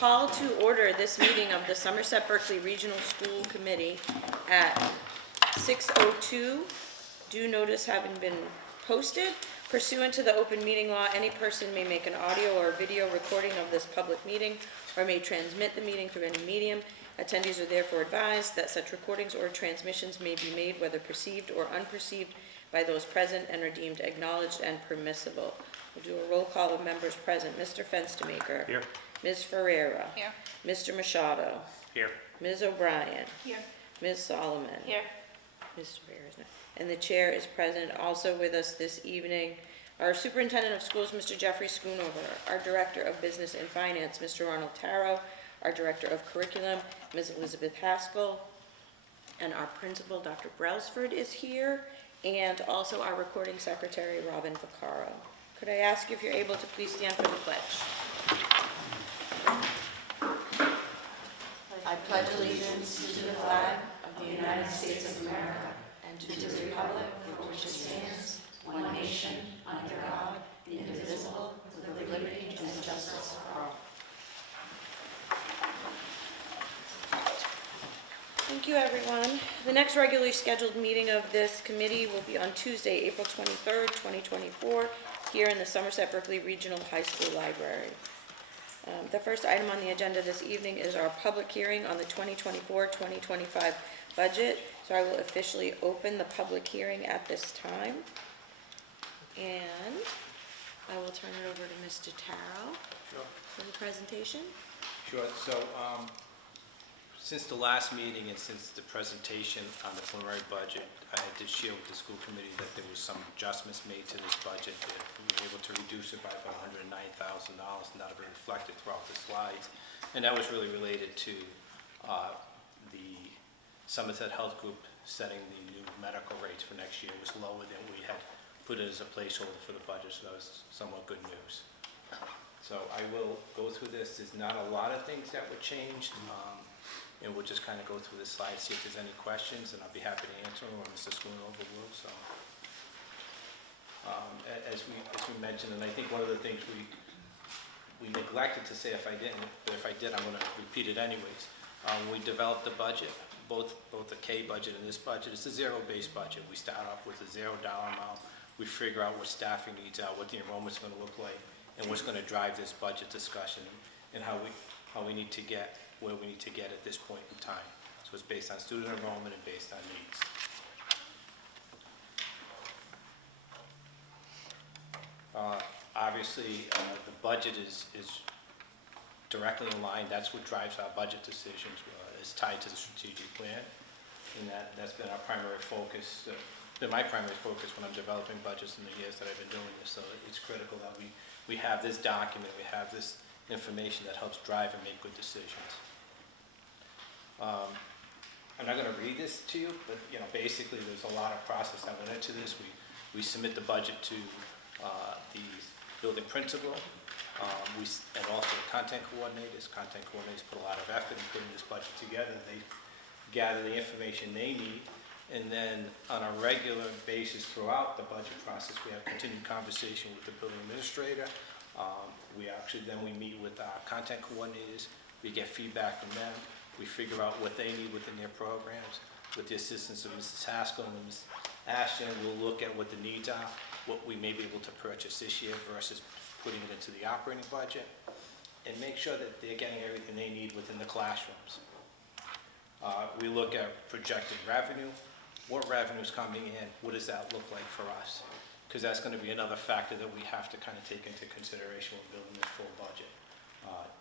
call to order this meeting of the Somerset Berkley Regional School Committee at 6:02. Due notice having been posted. Pursuant to the open meeting law, any person may make an audio or video recording of this public meeting or may transmit the meeting through any medium. Attendees are therefore advised that such recordings or transmissions may be made whether perceived or unperceived by those present and are deemed acknowledged and permissible. We'll do a roll call of members present. Mr. Fenstermaker. Here. Ms. Ferreira. Here. Mr. Machado. Here. Ms. O'Brien. Here. Ms. Solomon. Here. Mr. Ferreira is not. And the chair is present. Also with us this evening, our Superintendent of Schools, Mr. Jeffrey Schoonover, our Director of Business and Finance, Mr. Arnold Taro, our Director of Curriculum, Ms. Elizabeth Haskell, and our Principal, Dr. Brailsford, is here, and also our Recording Secretary, Robin Vaccaro. Could I ask you if you're able to please stand for the pledge? I pledge allegiance to the flag of the United States of America and to the republic for which it stands, one nation, under God, indivisible, with liberty and justice for all. Thank you, everyone. The next regularly scheduled meeting of this committee will be on Tuesday, April 23rd, 2024, here in the Somerset Berkley Regional High School Library. The first item on the agenda this evening is our public hearing on the 2024-2025 budget. So I will officially open the public hearing at this time. And I will turn it over to Mr. Taro for the presentation. Sure. So, since the last meeting and since the presentation on the preliminary budget, I did share with the school committee that there was some adjustments made to this budget. That we were able to reduce it by about $109,000, and that'll be reflected throughout the slides. And that was really related to the Somerset Health Group setting the new medical rates for next year was lower than we had put it as a placeholder for the budget, so that was somewhat good news. So I will go through this. There's not a lot of things that were changed. And we'll just kind of go through this slide, see if there's any questions, and I'll be happy to answer them, or Mr. Schoonover will. So, as we mentioned, and I think one of the things we neglected to say, if I didn't, but if I did, I'm going to repeat it anyways. When we developed the budget, both the K budget and this budget, it's a zero-based budget. We start off with a $0 amount. We figure out what staffing needs are, what the enrollment's going to look like, and what's going to drive this budget discussion, and how we need to get where we need to get at this point in time. So it's based on student enrollment and based on needs. Obviously, the budget is directly in line. That's what drives our budget decisions. It's tied to the strategic plan, and that's been our primary focus. Been my primary focus when I'm developing budgets in the years that I've been doing this. So it's critical that we have this document, we have this information that helps drive and make good decisions. I'm not going to read this to you, but basically there's a lot of process that went into this. We submit the budget to the building principal, and also the content coordinators. Content coordinators put a lot of effort in putting this budget together. They gather the information they need, and then on a regular basis throughout the budget process, we have continued conversation with the building administrator. We meet with our content coordinators. We get feedback from them. We figure out what they need within their programs. With the assistance of Mrs. Haskell and Ms. Ashton, we'll look at what the needs are, what we may be able to purchase this year versus putting it into the operating budget, and make sure that they're getting everything they need within the classrooms. We look at projected revenue. What revenue is coming in? What does that look like for us? Because that's going to be another factor that we have to kind of take into consideration when building this full budget.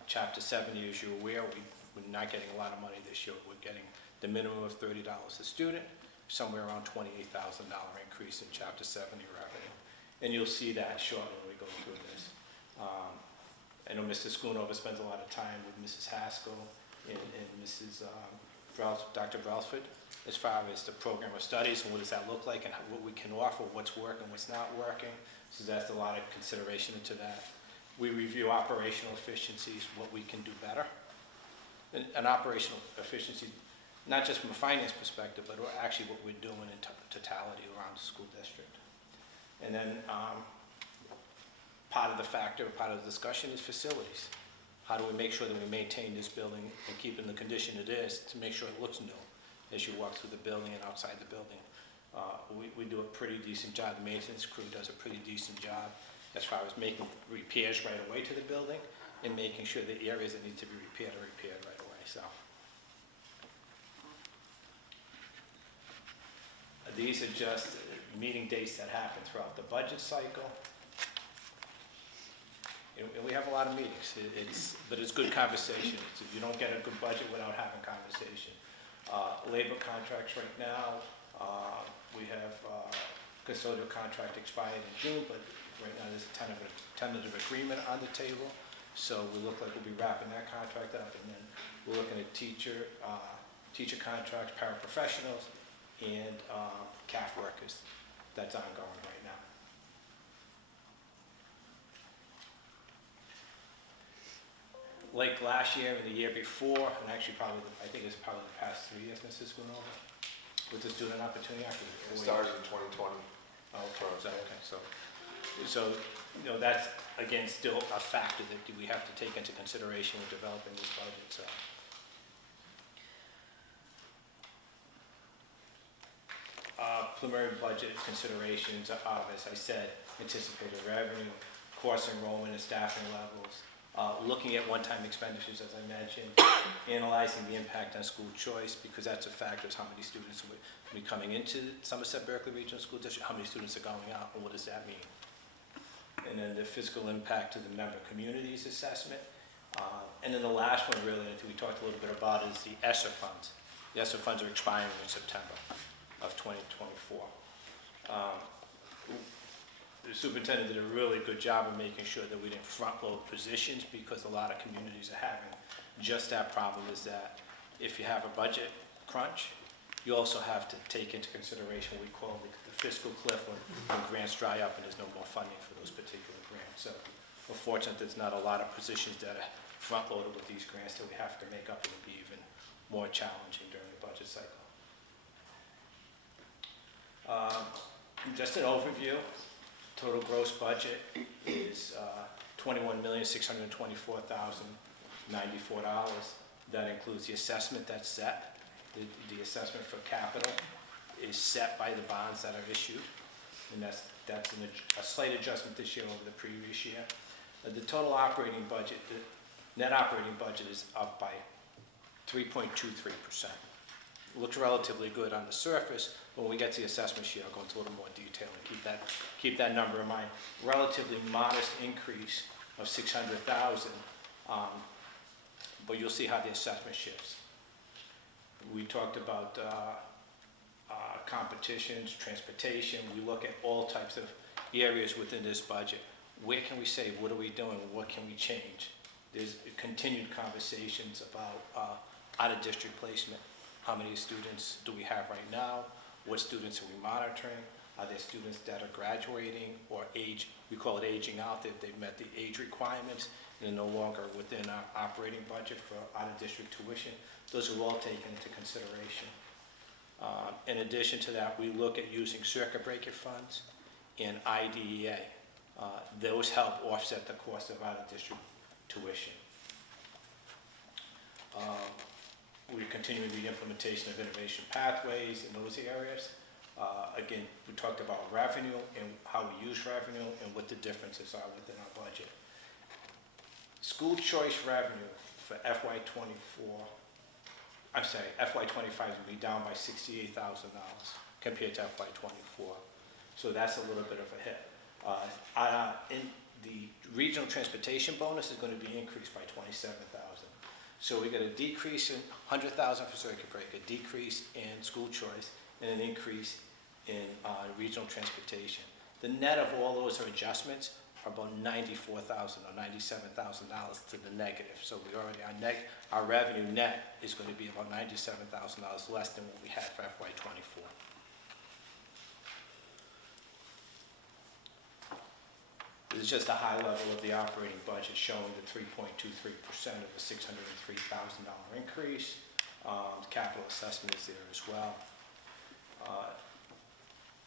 Chapter 70, as you're aware, we're not getting a lot of money this year. We're getting the minimum of $30 a student, somewhere around $28,000 increase in Chapter 70 revenue. And you'll see that shortly when we go through this. I know Mr. Schoonover spends a lot of time with Mrs. Haskell and Mrs. Dr. Brailsford as far as the program of studies and what does that look like and what we can offer, what's working, what's not working. So that's a lot of consideration into that. We review operational efficiencies, what we can do better. And operational efficiency, not just from a finance perspective, but actually what we're doing in totality around the school district. And then part of the discussion is facilities. how do we make sure that we maintain this building and keep it in the condition it is to make sure it looks new as you walk through the building and outside the building. We do a pretty decent job, the maintenance crew does a pretty decent job as far as making repairs right away to the building and making sure the areas that need to be repaired are repaired right away, so. These are just meeting dates that happen throughout the budget cycle. And we have a lot of meetings, but it's good conversation. You don't get a good budget without having conversation. Labor contracts right now, we have custodial contract expired in June, but right now there's a tentative agreement on the table. So we look like we'll be wrapping that contract up, and then we're looking at teacher contracts, paraprofessionals, and CAF workers. That's ongoing right now. Like last year and the year before, and actually probably, I think it's probably the past 3 years, Mrs. Gunova, with the Student Opportunity Act. It started in 2020. Oh, okay, so, you know, that's, again, still a factor that we have to take into consideration when developing this budget, so. Preliminary budget considerations of, as I said, anticipated revenue, course enrollment and staffing levels, looking at one-time expenditures, as I mentioned, analyzing the impact on school choice, because that's a factor of how many students will be coming into Somerset Berkley Regional School District, how many students are going out, and what does that mean? And then the fiscal impact to the member communities assessment. And then the last one, really, I think we talked a little bit about, is the ESSER funds. The ESSER funds are expiring in September of 2024. The superintendent did a really good job of making sure that we didn't front-load positions, because a lot of communities are having just that problem, is that if you have a budget crunch, you also have to take into consideration what we call the fiscal cliff when grants dry up and there's no more funding for those particular grants. So we're fortunate there's not a lot of positions that are front-loaded with these grants that we have to make up, and it'll be even more challenging during the budget cycle. Just an overview. Total gross budget is $21,624,094. That includes the assessment that's set. The assessment for capital is set by the bonds that are issued, and that's a slight adjustment this year over the previous year. The total operating budget, the net operating budget, is up by 3.23%. Looks relatively good on the surface. When we get to the assessment sheet, I'll go into a little more detail and keep that number in mind. Relatively modest increase of $600,000, but you'll see how the assessment shifts. We talked about competitions, transportation. We look at all types of areas within this budget. Where can we save? What are we doing? What can we change? There's continued conversations about out-of-district placement. How many students do we have right now? What students are we monitoring? Are there students that are graduating or we call it aging out, they've met the age requirements and are no longer within our operating budget for out-of-district tuition? Those are all taken into consideration. In addition to that, we look at using circuit breaker funds and IDEA. Those help offset the cost of out-of-district tuition. We're continuing the implementation of innovation pathways in those areas. Again, we talked about revenue and how we use revenue and what the differences are within our budget. School choice revenue for FY25 will be down by $68,000 compared to FY24. So that's a little bit of a hit. In the regional transportation bonus is going to be increased by $27,000. So we got a decrease in $100,000 for circuit breaker, a decrease in school choice, and an increase in regional transportation. The net of all those adjustments are about $94,000 or $97,000 to the negative. So we already, our revenue net is going to be about $97,000 less than what we had for FY24. This is just a high level of the operating budget showing the 3.23% of the $603,000 increase. The capital assessment is there as well.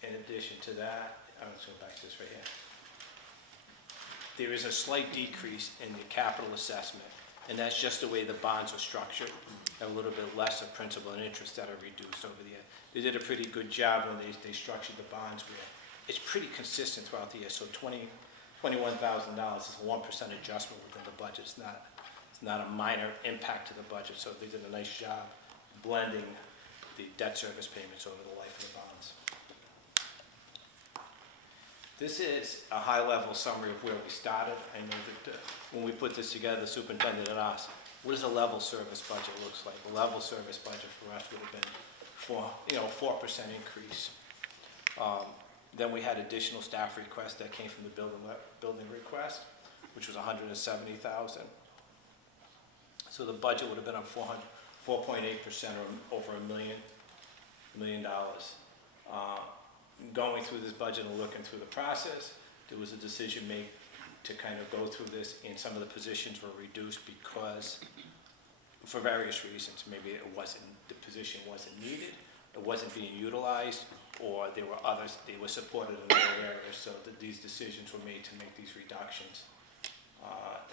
In addition to that, let's go back to this right here. There is a slight decrease in the capital assessment And that's just the way the bonds are structured, a little bit less of principal and interest that are reduced over the year. They did a pretty good job when they structured the bonds where it's pretty consistent throughout the year. So $21,000 is a 1% adjustment within the budget. It's not a minor impact to the budget. So they did a nice job blending the debt service payments over the life of the bonds. This is a high-level summary of where we started. I know that when we put this together, the superintendent had asked, what does a level service budget looks like? A level service budget for us would have been 4% increase. Then we had additional staff requests that came from the building request, which was $170,000. So the budget would have been up 4.8% or over $1 million. Going through this budget and looking through the process, there was a decision made to kind of go through this, and some of the positions were reduced because, for various reasons, maybe the position wasn't needed, it wasn't being utilized, or there were others, they were supported in other areas, so that these decisions were made to make these reductions.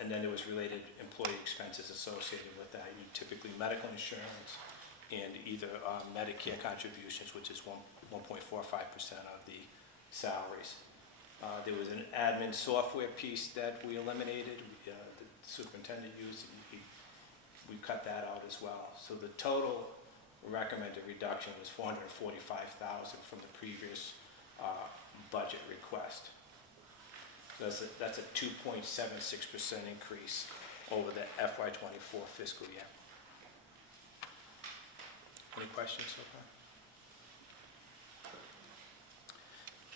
And then there was related employee expenses associated with that, typically medical insurance and either Medicare contributions, which is 1.45% of the salaries. There was an admin software piece that we eliminated, the superintendent used, we cut that out as well. So the total recommended reduction was $445,000 from the previous budget request. So that's a 2.76% increase over the FY24 fiscal year. Any questions so far?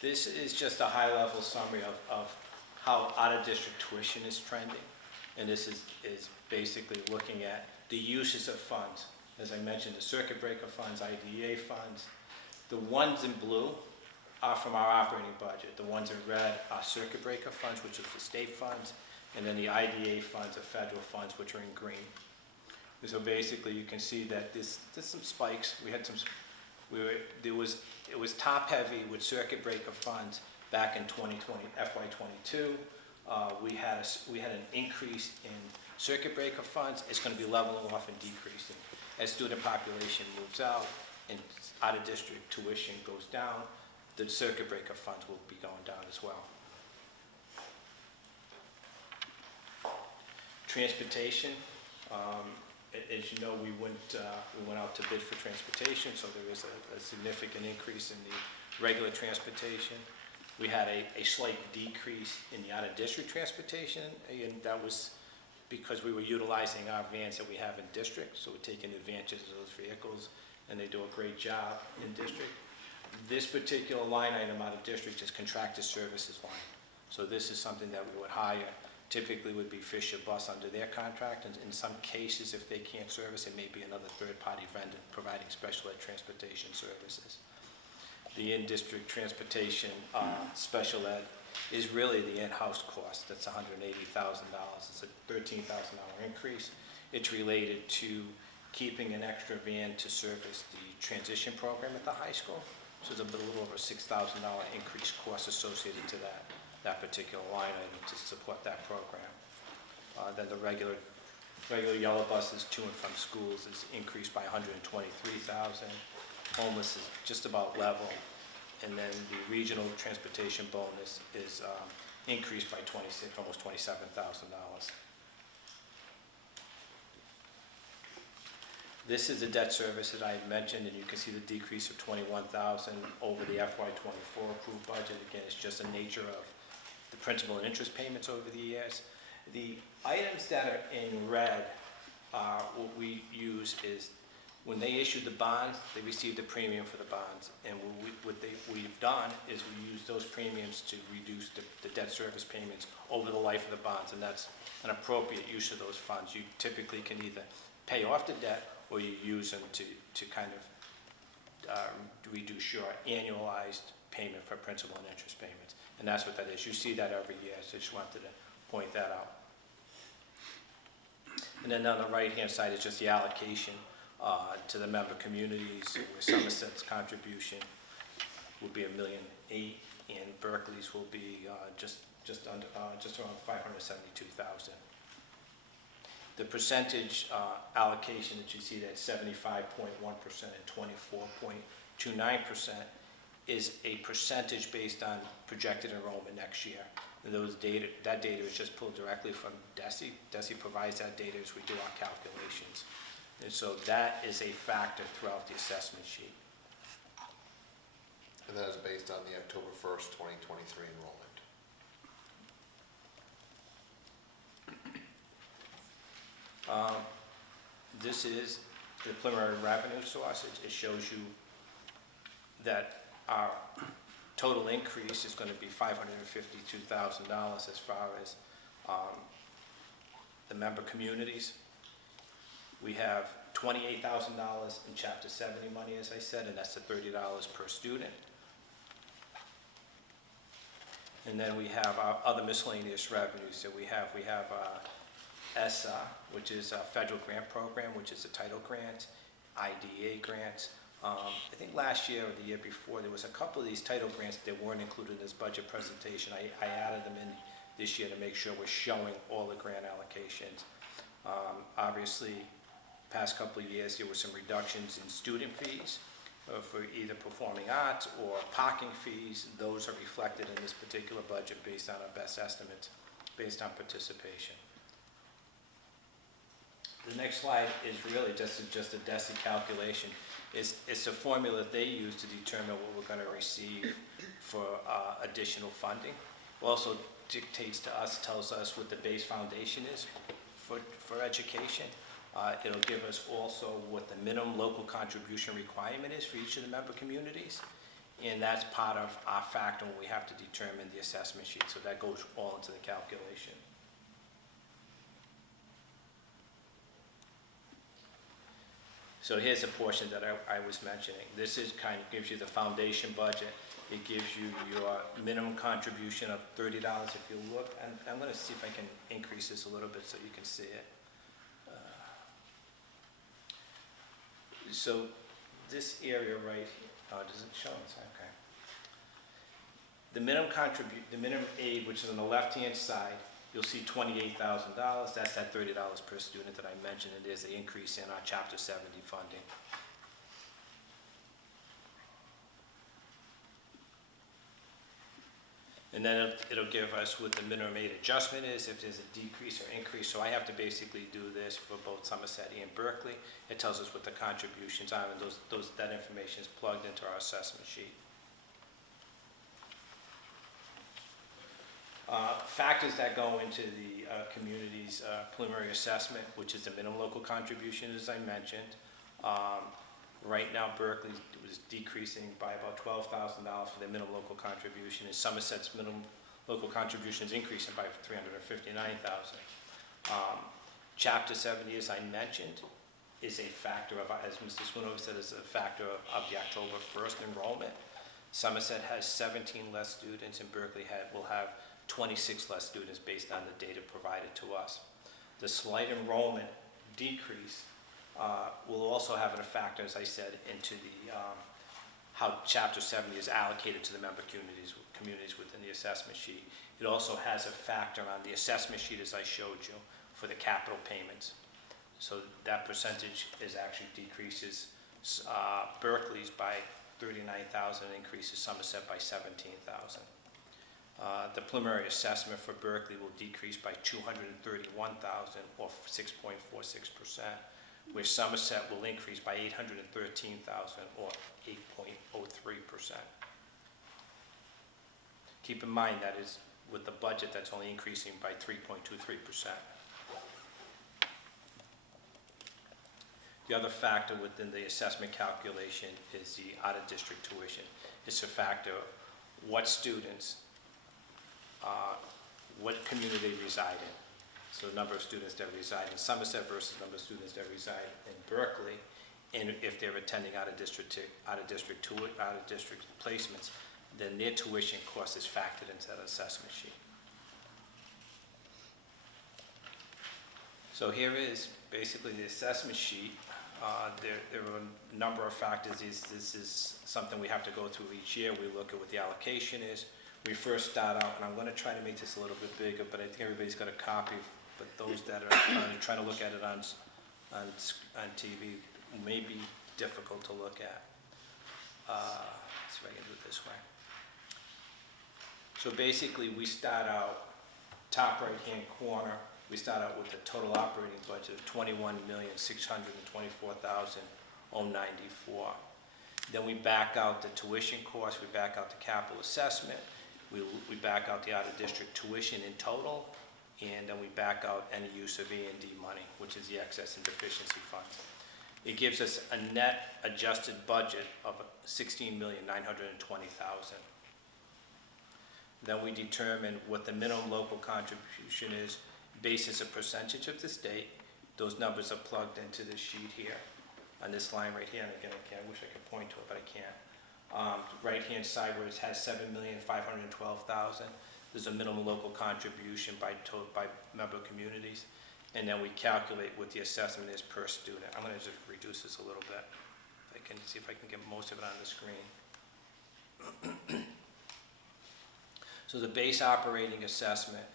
This is just a high-level summary of how out-of-district tuition is trending. And this is basically looking at the uses of funds. As I mentioned, the circuit breaker funds, IDEA funds. The ones in blue are from our operating budget. The ones in red are circuit breaker funds, which is the state funds. And then the IDEA funds are federal funds, which are in green. So basically, you can see that there's some spikes. It was top-heavy with circuit breaker funds back in 2020, FY22. We had an increase in circuit breaker funds. It's going to be leveling off and decreasing. As student population moves out and out-of-district tuition goes down, the circuit breaker funds will be going down as well. Transportation. As you know, we went out to bid for transportation, so there is a significant increase in the regular transportation. We had a slight decrease in the out-of-district transportation, and that was because we were utilizing our vans that we have in district, so we're taking advantage of those vehicles, and they do a great job in district. This particular line item out of district is contracted services line. So this is something that we would hire. Typically would be Fisher Bus under their contract, and in some cases, if they can't service, it may be another third-party vendor providing special ed transportation services. The in-district transportation special ed is really the in-house cost. That's $180,000. It's a $13,000 increase. It's related to keeping an extra van to service the transition program at the high school. So there's a little over $6,000 increased cost associated to that particular line item to support that program. Then the regular yellow buses to and from schools is increased by $123,000. Homeless is just about level. And then the regional transportation bonus is increased by almost $27,000. This is the debt service that I had mentioned, and you can see the decrease of $21,000 over the FY24 approved budget. Again, it's just the nature of the principal and interest payments over the years. The items that are in red, what we use is when they issued the bonds, they received a premium for the bonds. And what we've done is we use those premiums to reduce the debt service payments over the life of the bonds, and that's an appropriate use of those funds. You typically can either pay off the debt or you use them to kind of reduce your annualized payment for principal and interest payments. And that's what that is. You see that every year, so I just wanted to point that out. And then on the right-hand side is just the allocation to the member communities, where Somerset's contribution will be $1.8 million, and Berkley's will be just around $572,000. The percentage allocation that you see, that 75.1% and 24.29%, is a percentage based on projected enrollment next year. And that data is just pulled directly from DESE. DESE provides that data as we do our calculations. And so that is a factor throughout the assessment sheet. And that is based on the October 1st, 2023 enrollment. This is the preliminary revenue source. It shows you that our total increase is going to be $552,000 as far as the member communities. We have $28,000 in Chapter 70 money, as I said, and that's the $30 per student. And then we have our other miscellaneous revenues. So we have ESSA, which is a federal grant program, which is a title grant, IDA grants. I think last year or the year before, there was a couple of these title grants that weren't included in this budget presentation. I added them in this year to make sure we're showing all the grant allocations. Obviously, past couple of years, there were some reductions in student fees for either performing arts or parking fees. Those are reflected in this particular budget based on our best estimates, based on participation. The next slide is really just a DESE calculation. It's a formula that they use to determine what we're going to receive for additional funding. It also dictates to us, tells us what the base foundation is for education. It'll give us also what the minimum local contribution requirement is for each of the member communities. And that's part of our factor when we have to determine the assessment sheet. So that goes all into the calculation. So here's a portion that I was mentioning. This is kind of gives you the foundation budget. It gives you your minimum contribution of $30 if you look. And I'm going to see if I can increase this a little bit so you can see it. So this area right here, does it show? Okay. The minimum aid, which is on the left-hand side, you'll see $28,000. That's that $30 per student that I mentioned. It is an increase in our Chapter 70 funding. And then it'll give us what the minimum aid adjustment is, if there's a decrease or increase. So I have to basically do this for both Somerset and Berkley. It tells us what the contributions are, and that information is plugged into our assessment sheet. Factors that go into the community's preliminary assessment, which is the minimum local contribution, as I mentioned. Right now, Berkley was decreasing by about $12,000 for their minimum local contribution, and Somerset's minimum local contribution is increasing by $359,000. Chapter 70, as I mentioned, is a factor of, as Mr. Schoonover said, is a factor of the October 1st enrollment. Somerset has 17 less students, and Berkley will have 26 less students based on the data provided to us. The slight enrollment decrease will also have a factor, as I said, into the how Chapter 70 is allocated to the member communities within the assessment sheet. It also has a factor on the assessment sheet, as I showed you, for the capital payments. So that percentage actually decreases Berkeley's by $39,000, increases Somerset by $17,000. The preliminary assessment for Berkley will decrease by $231,000, or 6.46%, where Somerset will increase by $813,000, or 8.03%. Keep in mind that is with the budget that's only increasing by 3.23%. The other factor within the assessment calculation is the out-of-district tuition. It's a factor of what students, what community they reside in. So the number of students that reside in Somerset versus the number of students that reside in Berkley, and if they're attending out-of-district placements, then their tuition cost is factored into that assessment sheet. So here is basically the assessment sheet. There are a number of factors. This is something we have to go through each year. We look at what the allocation is. We first start out, and I'm going to try to make this a little bit bigger, but I think everybody's got a copy but those that are trying to look at it on TV may be difficult to look at. Let's see if I can do it this way. So basically, we start out, top right-hand corner, we start out with a total operating budget of $21,624,094. Then we back out the tuition costs, we back out the capital assessment, we back out the out-of-district tuition in total, and then we back out any use of E&D money, which is the excess and deficiency funds. It gives us a net adjusted budget of $16,920,000. Then we determine what the minimum local contribution is, basis a percentage of the state. Those numbers are plugged into this sheet here, on this line right here. And again, I wish I could point to it, but I can't. Right-hand side where it has $7,512,000. There's a minimum local contribution by member communities. And then we calculate what the assessment is per student. I'm going to just reduce this a little bit. I can see if I can get most of it on the screen. So the base operating assessment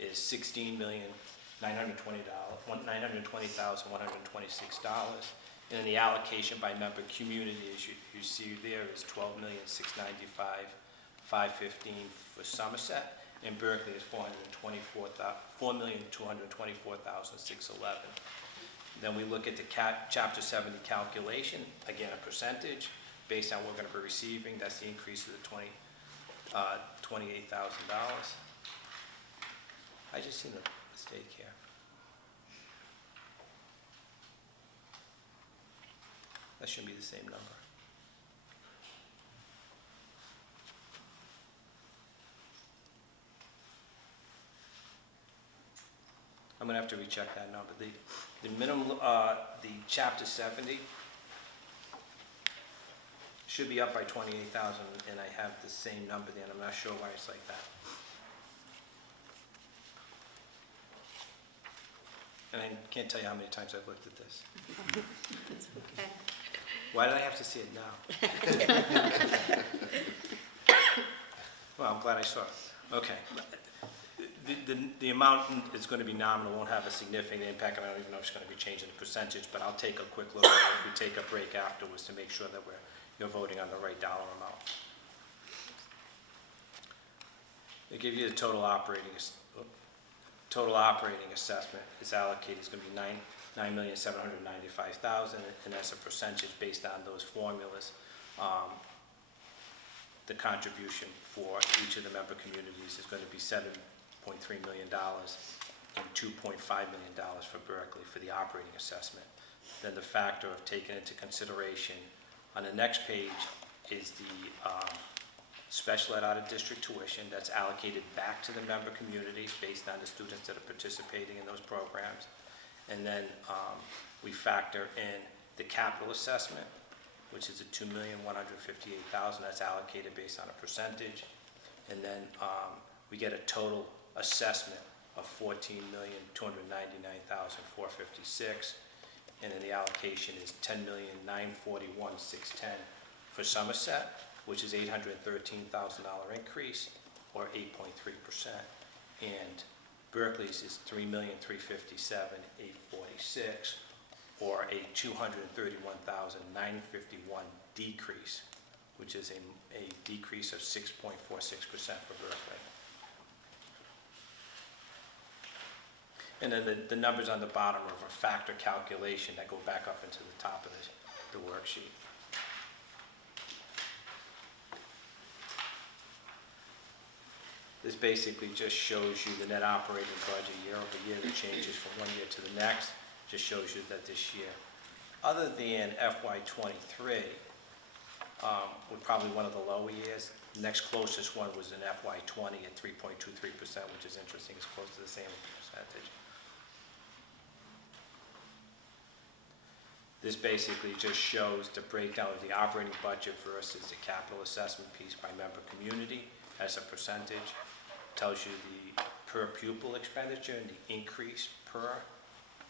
is $16,920,126. And then the allocation by member community, as you see there, is $12,695,515 for Somerset. And Berkley is $4,224,611. Then we look at the Chapter 70 calculation, again, a percentage based on what we're going to be receiving. That's the increase of the $28,000. I just seen a mistake here. That should be the same number. I'm going to have to recheck that number. The minimum, the Chapter 70 should be up by 28,000, and I have the same number there, and I'm not sure why it's like that. And I can't tell you how many times I've looked at this. That's okay. Why did I have to see it now? Well, I'm glad I saw it. Okay. The amount is going to be nominal, won't have a significant impact, and I don't even know if it's going to be changing the percentage, but I'll take a quick look at it if we take a break afterwards to make sure that you're voting on the right dollar amount. They give you the total operating assessment is allocated, it's going to be $9,795,000, and that's a percentage based on those formulas. The contribution for each of the member communities is going to be $7.3 million and $2.5 million for Berkley for the operating assessment. Then the factor of taking into consideration on the next page is the special ed out-of-district tuition that's allocated back to the member communities based on the students that are participating in those programs. And then we factor in the capital assessment, which is a $2,158,000 that's allocated based on a percentage. And then we get a total assessment of $14,299,456. And then the allocation is $10,941,610 for Somerset, which is $813,000 increase, or 8.3%. And Berkeley's is $3,357,846, or a $231,951 decrease, which is a decrease of 6.46% for Berkeley. And then the numbers on the bottom are a factor calculation that go back up into the top of the worksheet. This basically just shows you the net operating budget year over year, the changes from one year to the next. Just shows you that this year, other than FY23, was probably one of the lower years. The next closest one was in FY20 at 3.23%, which is interesting. It's close to the same percentage. This basically just shows the breakdown of the operating budget versus the capital assessment piece by member community as a percentage. Tells you the per pupil expenditure and the increase per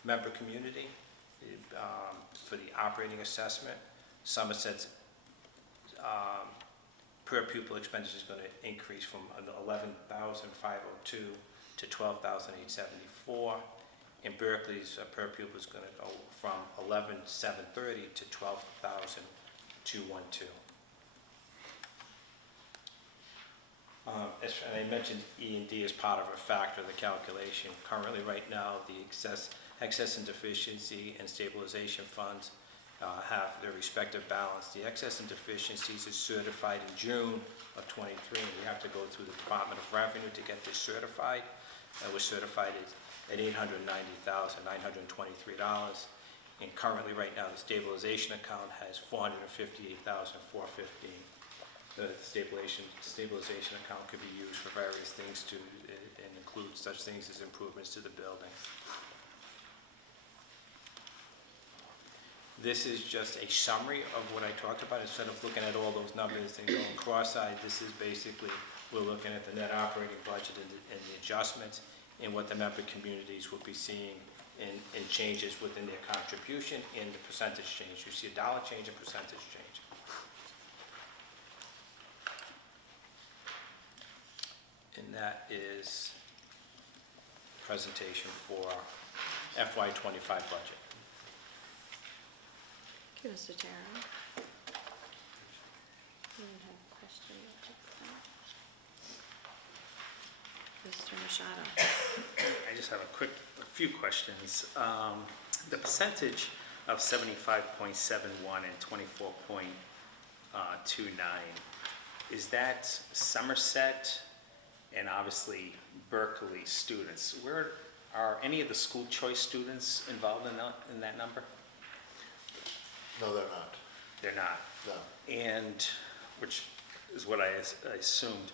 member community for the operating assessment. Somerset's per pupil expenditure is going to increase from $11,502 to $12,874. And Berkley's per pupil is going to go from $11,730 to $12,212. And I mentioned E&D as part of a factor of the calculation. Currently, right now, the excess and deficiency and stabilization funds have their respective balance. The excess and deficiencies is certified in June of '23, and we have to go through the Department of Revenue to get this certified. It was certified at $890,923. And currently, right now, the stabilization account has $458,415. The stabilization account could be used for various things and include such things as improvements to the building. This is just a summary of what I talked about. Instead of looking at all those numbers and going cross-eyed, this is basically, we're looking at the net operating budget and the adjustments and what the member communities will be seeing in changes within their contribution and the percentage change. You see a dollar change and percentage change. And that is presentation for FY25 budget. Thank you, Mr. Chairman. Anyone have a question? Mr. Machado. I just have a few questions. The percentage of 75.71 and 24.29, is that Somerset and obviously Berkley students? Where are any of the school choice students involved in that number? No, they're not. They're not. No. And, which is what I assumed.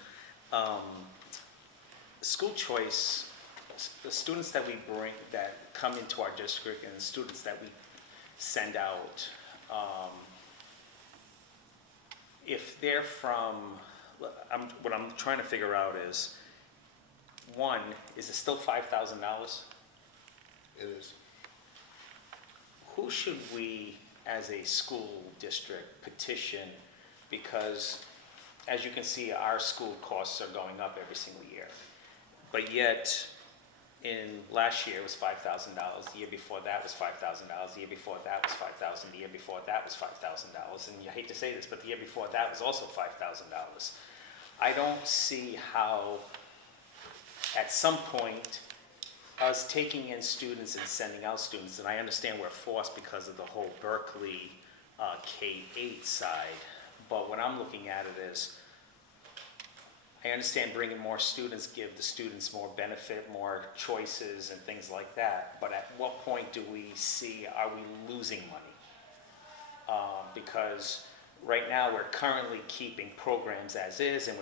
School choice, the students that we bring, that come into our district and the students that we send out, if they're from, what I'm trying to figure out is, one, is it still $5,000? It is. Who should we, as a school district, petition? Because, as you can see, our school costs are going up every single year. But yet, in last year it was $5,000, the year before that was $5,000, the year before that was $5,000, the year before that was $5,000, and you hate to say this, but the year before that was also $5,000. I don't see how, at some point, us taking in students and sending out students, and I understand we're forced because of the whole Berkley K-8 side, but what I'm looking at it is, I understand bringing more students give the students more benefit, more choices and things like that, but at what point do we see, are we losing money? Because right now we're currently keeping programs as is, and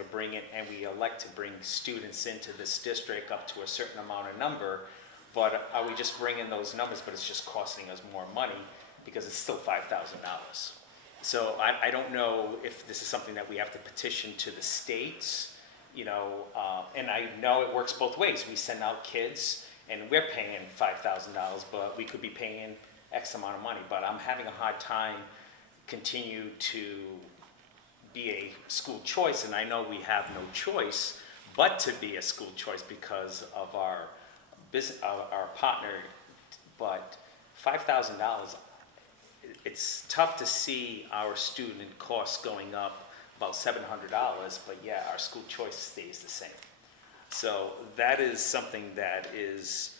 we elect to bring students into this district up to a certain amount of number, but are we just bringing those numbers, but it's just costing us more money because it's still $5,000? So I don't know if this is something that we have to petition to the states, and I know it works both ways. We send out kids and we're paying $5,000, but we could be paying X amount of money. But I'm having a hard time continue to be a school choice, and I know we have no choice but to be a school choice because of our business, our partner. But $5,000, it's tough to see our student costs going up about $700, but yeah, our school choice stays the same. So that is something that is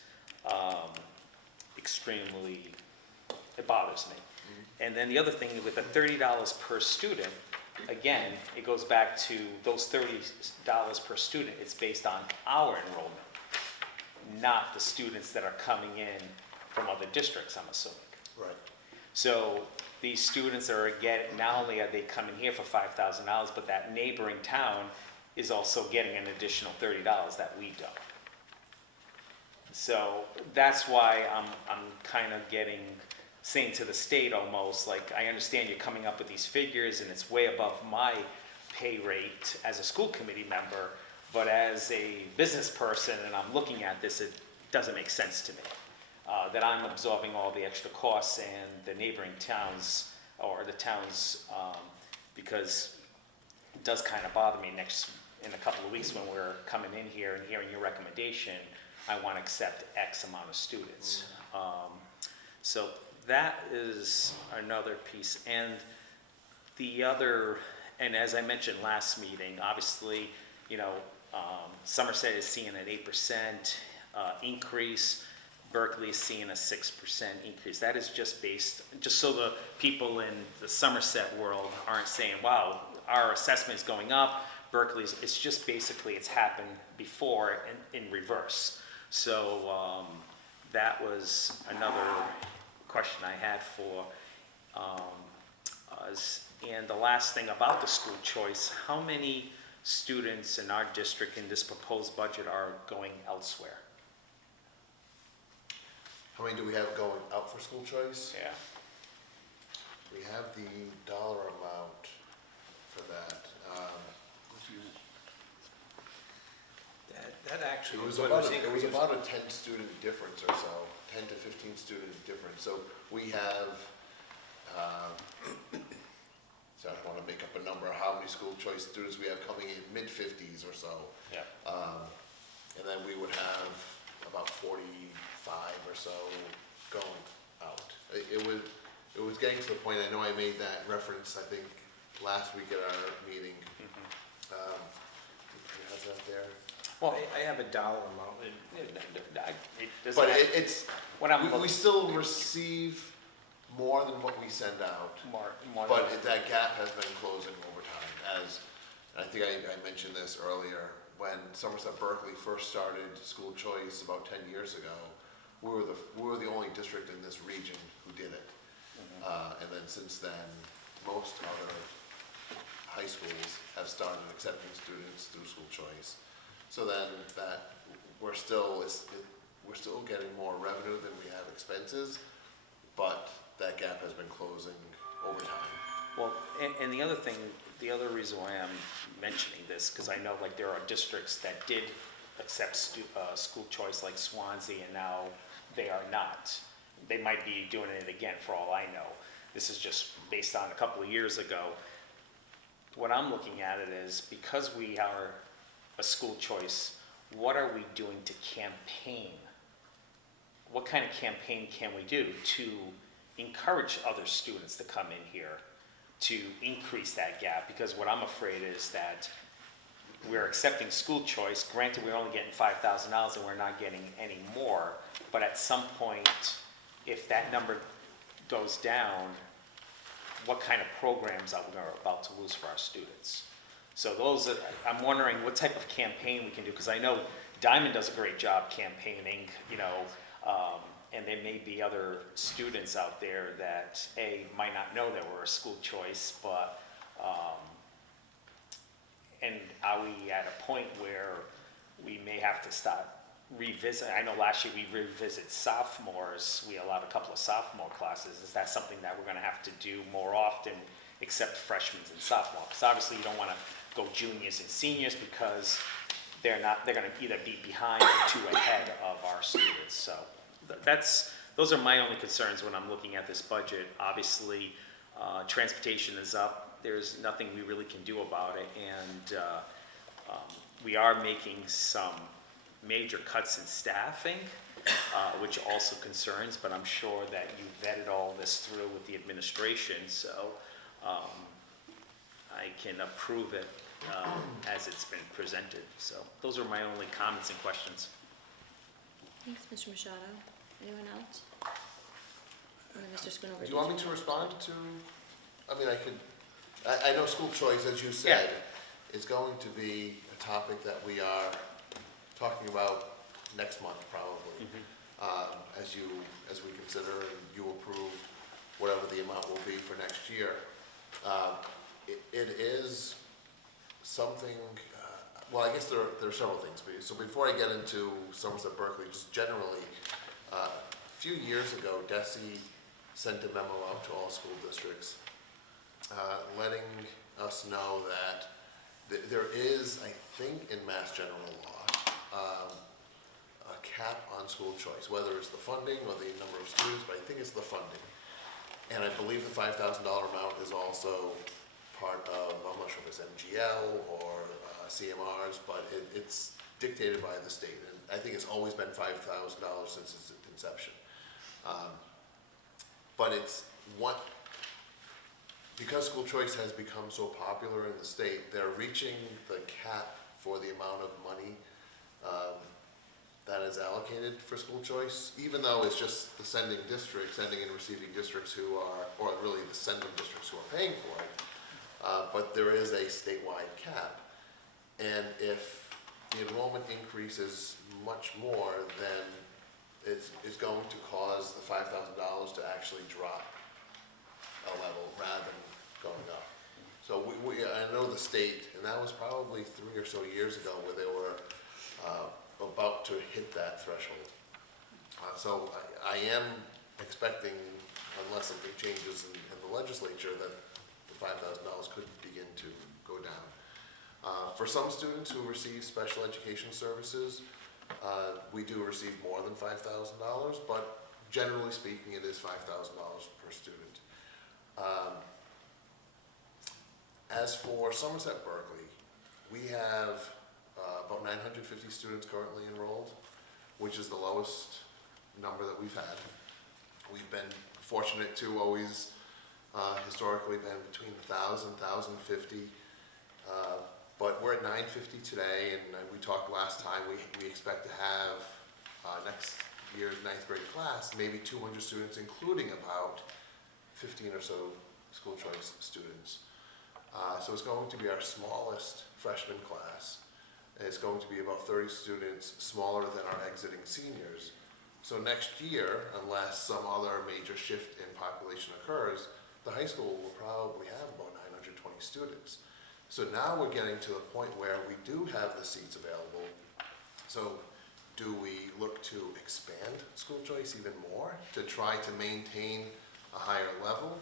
extremely, it bothers me. And then the other thing, with the $30 per student, again, it goes back to those $30 per student, it's based on our enrollment, not the students that are coming in from other districts, I'm assuming. Right. So these students are getting, not only are they coming here for $5,000, but that neighboring town is also getting an additional $30 that we don't. So that's why I'm kind of saying to the state almost, like, I understand you're coming up with these figures and it's way above my pay rate as a school committee member, but as a business person and I'm looking at this, it doesn't make sense to me. That I'm absorbing all the extra costs and the neighboring towns, or the towns, because it does kind of bother me in a couple of weeks when we're coming in here and hearing your recommendation, I want to accept X amount of students. So that is another piece. And the other, and as I mentioned last meeting, obviously, you know, Somerset is seeing an 8% increase. Berkley is seeing a 6% increase. That is just based, just so the people in the Somerset world aren't saying, wow, our assessment is going up, Berkeley's, it's just basically, it's happened before in reverse. So that was another question I had for us. And the last thing about the school choice, how many students in our district in this proposed budget are going elsewhere? How many do we have going out for school choice? Yeah. We have the dollar amount for that. That actually It was what about, increased. it was about a 10 student difference or so, 10 to 15 student difference. So we have, so I don't want to make up a number, how many school choice students we have coming in, mid-50s or so. Yeah. And then we would have about 45 or so going out. It was getting to the point, I know I made that reference, I think, last week at our meeting. You have that there? Well, I have a dollar amount. It doesn't But have- it's, What I'm we looking, still receive more than what we send out. more But than- that gap has been closing over time, as, I think I mentioned this earlier, when Somerset Berkley first started school choice about 10 years ago, we were the only district in this region who did it. And then since then, most other high schools have started accepting students through school choice. So then that, we're still getting more revenue than we have expenses, but that gap has been closing over time. Well, and the other thing, the other reason why I'm mentioning this, because I know like there are districts that did accept school choice like Swansea, and now they are not. They might be doing it again for all I know. This is just based on a couple of years ago. What I'm looking at it is, because we are a school choice, what are we doing to campaign? What kind of campaign can we do to encourage other students to come in here to increase that gap? Because what I'm afraid is that we're accepting school choice. Granted, we're only getting $5,000 and we're not getting any more, but at some point, if that number goes down, what kind of programs are we about to lose for our students? So those are, I'm wondering what type of campaign we can do, because I know Diamond does a great job campaigning, you know, and there may be other students out there that, might not know that we're a school choice, but, and are we at a point where we may have to start revisit? I know last year we revisited sophomores, we allowed a couple of sophomore classes. Is that something that we're gonna have to do more often, except freshmen and sophomores? Because obviously you don't wanna go juniors and seniors, because they're gonna either be behind or two ahead of our students. So those are my only concerns when I'm looking at this budget. Obviously, transportation is up. There's nothing we really can do about it, and we are making some major cuts in staffing, which also concerns, but I'm sure that you vetted all this through with the administration, so I can approve it as it's been presented. So those are my only comments and questions. Thanks, Mr. Machado. Anyone else? Or Mr. Schoonover? Do you want me to respond to, I mean, I know school choice, as you said, is going to be a topic that we are talking about next month, probably. As we consider and you approve whatever the amount will be for next year. It is something, well, I guess there are several things. So before I get into Somerset Berkley, just generally, a few years ago, DESE sent a memo out to all school districts, letting us know that there is, I think in Mass General Law, a cap on school choice, whether it's the funding or the number of students, but I think it's the funding. And I believe the $5,000 amount is also part of, I'm not sure if it's it's MGL or CMRs, but it's dictated by the state. And I think it's always been $5,000 since its inception. But it's one, because school choice has become so popular in the state, they're reaching the cap for the amount of money that is allocated for school choice, even though it's just the sending and receiving districts who are, or really the sending districts who are paying for it. But there is a statewide cap. And if the enrollment increases much more, then it's going to cause the $5,000 to actually drop a level rather than going up. So I know the state, and that was probably 3 or so years ago, where they were about to hit that threshold. So I am expecting, unless something changes in the legislature, that the $5,000 could begin to go down. For some students who receive special education services, we do receive more than $5,000, but generally speaking, it is $5,000 per student. As for Somerset Berkley, we have about 950 students currently enrolled, which is the lowest number that we've had. We've been fortunate to always historically been between 1,000, 1,050, but we're at 950 today, and we talked last time, we expect to have next year's 9th grade class, maybe 200 students, including about 15 or so school choice students. So it's going to be our smallest freshman class. It's going to be about 30 students smaller than our exiting seniors. So next year, unless some other major shift in population occurs, the high school will probably have about 920 students. So now we're getting to the point where we do have the seats available. So do we look to expand school choice even more to try to maintain a higher level?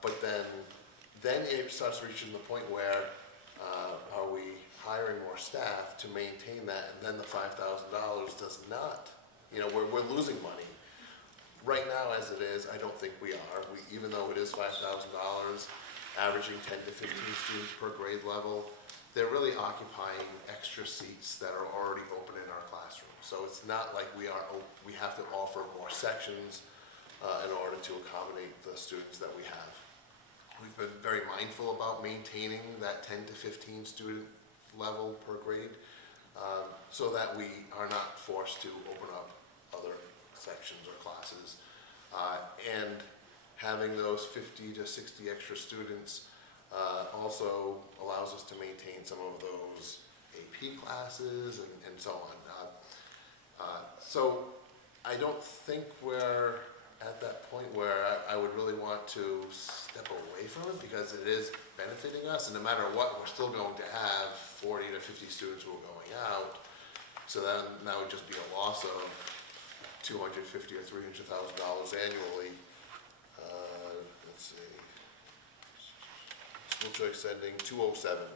But then it starts reaching the point where are we hiring more staff to maintain that, and then the $5,000 does not, we're losing money. Right now, as it is, I don't think we are. Even though it is $5,000, averaging 10 to 15 students per grade level, they're really occupying extra seats that are already open in our classroom. So it's not like we have to offer more sections in order to accommodate the students that we have. We've been very mindful about maintaining that 10 to 15 student level per grade so that we are not forced to open up other sections or classes. And having those 50 to 60 extra students also allows us to maintain some of those AP classes and so on. So I don't think we're at that point where I would really want to step away from it, because it is benefiting us, and no matter what, we're still going to have 40 to 50 students who are going out. So then that would just be a loss of $250,000 or $300,000 annually. Let's see. School choice sending 207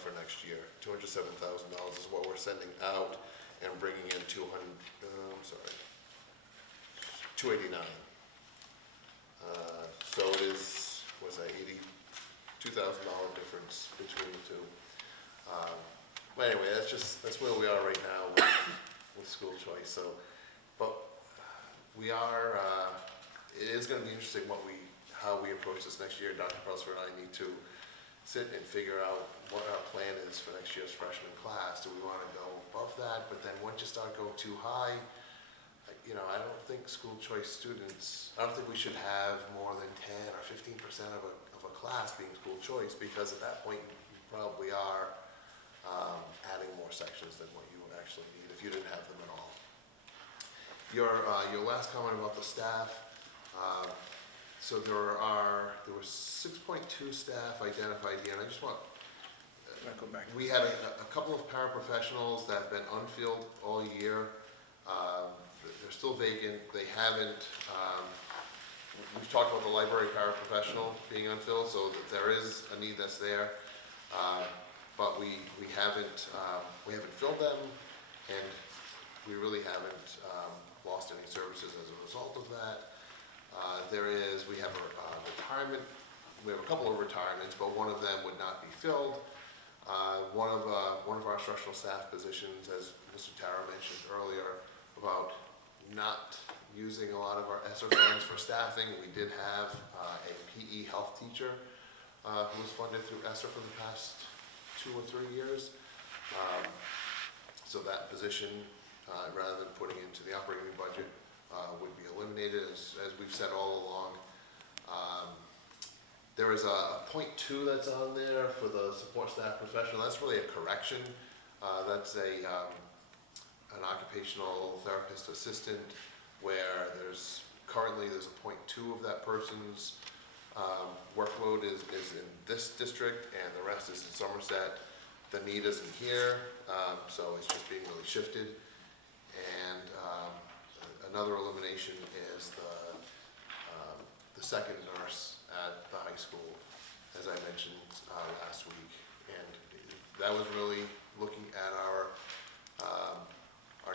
for next year. $207,000 is what we're sending out, and bringing in 289. So it is, what's that, $82,000 difference between the two. But anyway, that's where we are right now with school choice. So, but we are. It is going to be interesting how we approach this next year. Dr. Pelser and I need to sit and figure out what our plan is for next year's freshman class. Do we want to go above that? But then once you start going too high, I don't think school choice students, I don't think we should have more than 10 or 15% of a class being school choice, because at that point you probably are adding more sections than what you would actually need if you didn't have them at all. Your last comment about the staff, so there were 6.2 staff identified here, and I just want, we had a couple of paraprofessionals that have been unfilled all year. They're still vacant. They haven't, we've talked about the library paraprofessional being unfilled, so that there is a need that's there. But we haven't filled them, and we really haven't lost any services as a result of that. We have a retirement we have a couple of retirements, but one of them would not be filled. One of our instructional staff positions, as Mr. Tara mentioned earlier, about not using a lot of our ESSER funds for staffing. We did have a PE health teacher who was funded through ESSER for the past 2 or 3 years. So that position, rather than putting it into the operating budget, would be eliminated, as we've said all along. There is a .2 that's on there for the support staff professional. That's really a correction. That's an occupational therapist assistant, where currently there's a .2 of that person's workload is in this district, and the rest is in Somerset. The need isn't here, so it's just being really shifted. And another elimination is the second nurse at the high school, as I mentioned last week. And that was really looking at our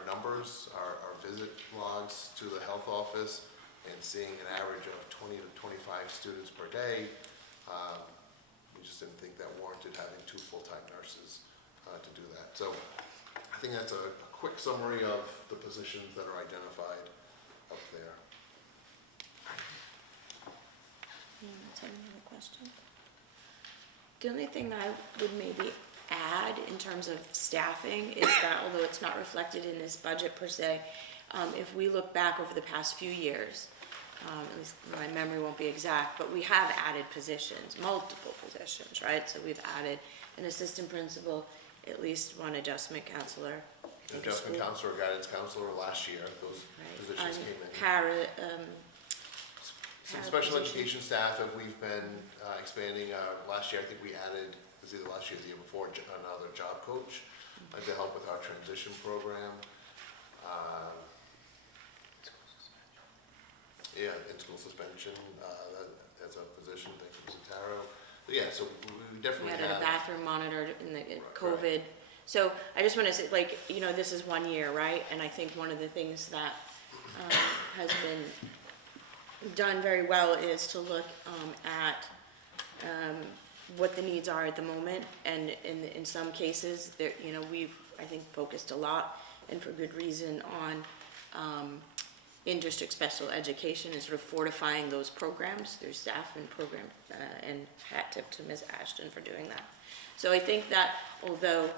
numbers, our visit logs to the health office, and seeing an average of 20 to 25 students per day. We just didn't think that warranted having 2 full-time nurses to do that. So I think that's a quick summary of the positions that are identified up there. Another question? The only thing I would maybe add in terms of staffing is that, although it's not reflected in this budget per se, if we look back over the past few years, at least my memory won't be exact, but we have added positions, multiple positions, right? So we've added an assistant principal, at least one adjustment counselor. I think a Adjustment school- counselor, guidance counselor last year, those right, positions came in. Some para special position. education staff, and we've been expanding. Last year, I think we added, it was either last year or the year before, another job coach to help with our transition program. Yeah, in school suspension, as a position, thank you, Mr. Taro. But yeah, so we We definitely added a have. bathroom monitor in the Right. COVID. So I just want to say, like, this is 1 year, right? And I think one of the things that has been done very well is to look at what the needs are at the moment. And in some cases, there, we've, I think, focused a lot, and for good reason, on in-district special education and sort of fortifying those programs through staff and program, and hat tip to Ms. Ashton for doing that. So I think that although,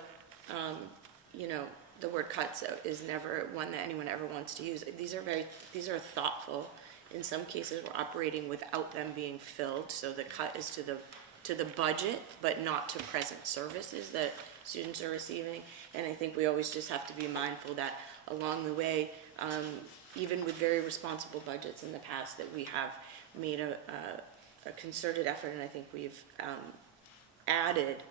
the word cuts is never one that anyone ever wants to use, these are thoughtful. In some cases, we're operating without them being filled, so the cut is to the budget, but not to present services that students are receiving. And I think we always just have to be mindful that along the way, even with very responsible budgets in the past, that we have made a concerted effort, and I think we've added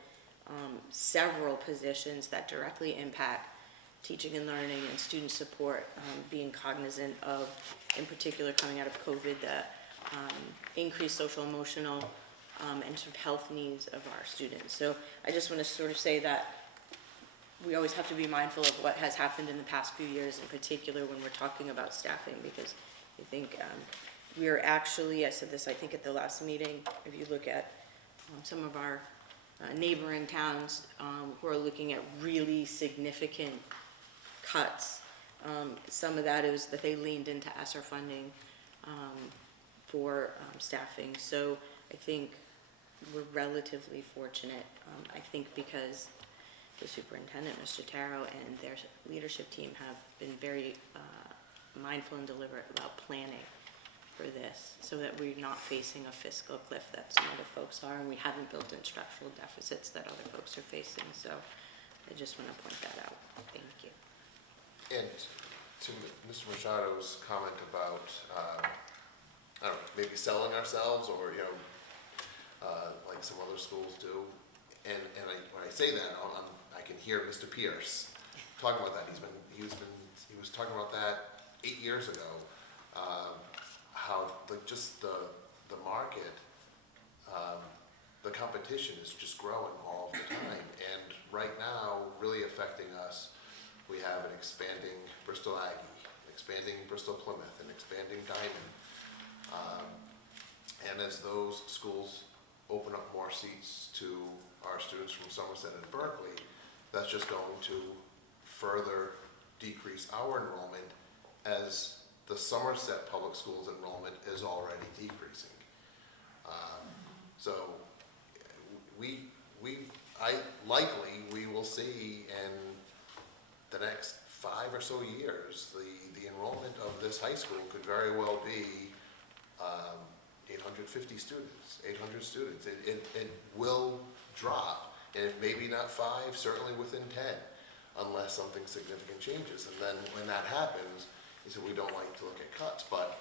several positions that directly impact teaching and learning and student support, being cognizant of, in particular coming out of COVID, the increased social emotional and sort of health needs of our students. So I just want to sort of say that we always have to be mindful of what has happened in the past few years, in particular when we're talking about staffing, because I think we are actually, I said this I think at the last meeting, if you look at some of our neighboring towns who are looking at really significant cuts, some of that is that they leaned into ESSER funding for staffing. So I think we're relatively fortunate, I think because the superintendent, Mr. Taro, and their leadership team have been very mindful and deliberate about planning for this, so that we're not facing a fiscal cliff that some other folks are, and we haven't built in structural deficits that other folks are facing. So I just want to point that out. Thank you. And to Mr. Machado's comment about, I don't know, maybe selling ourselves, or, like some other schools do. And when I say that, I can hear Mr. Pierce talking about that. He was talking about that 8 years ago. How just the market, the competition is just growing all the time. And right now, really affecting us, we have an expanding Bristol Aggie, an expanding Bristol Plymouth, an expanding Diamond. And as those schools open up more seats to our students from Somerset and Berkley, that's just going to further decrease our enrollment as the Somerset Public Schools enrollment is already decreasing. So we will see in the next 5 or so years, the enrollment of this high school could very well be 850 students, 800 students. It will drop, and if maybe not 5, certainly within 10, unless something significant changes. And then when that happens, he said, we don't like to look at cuts, but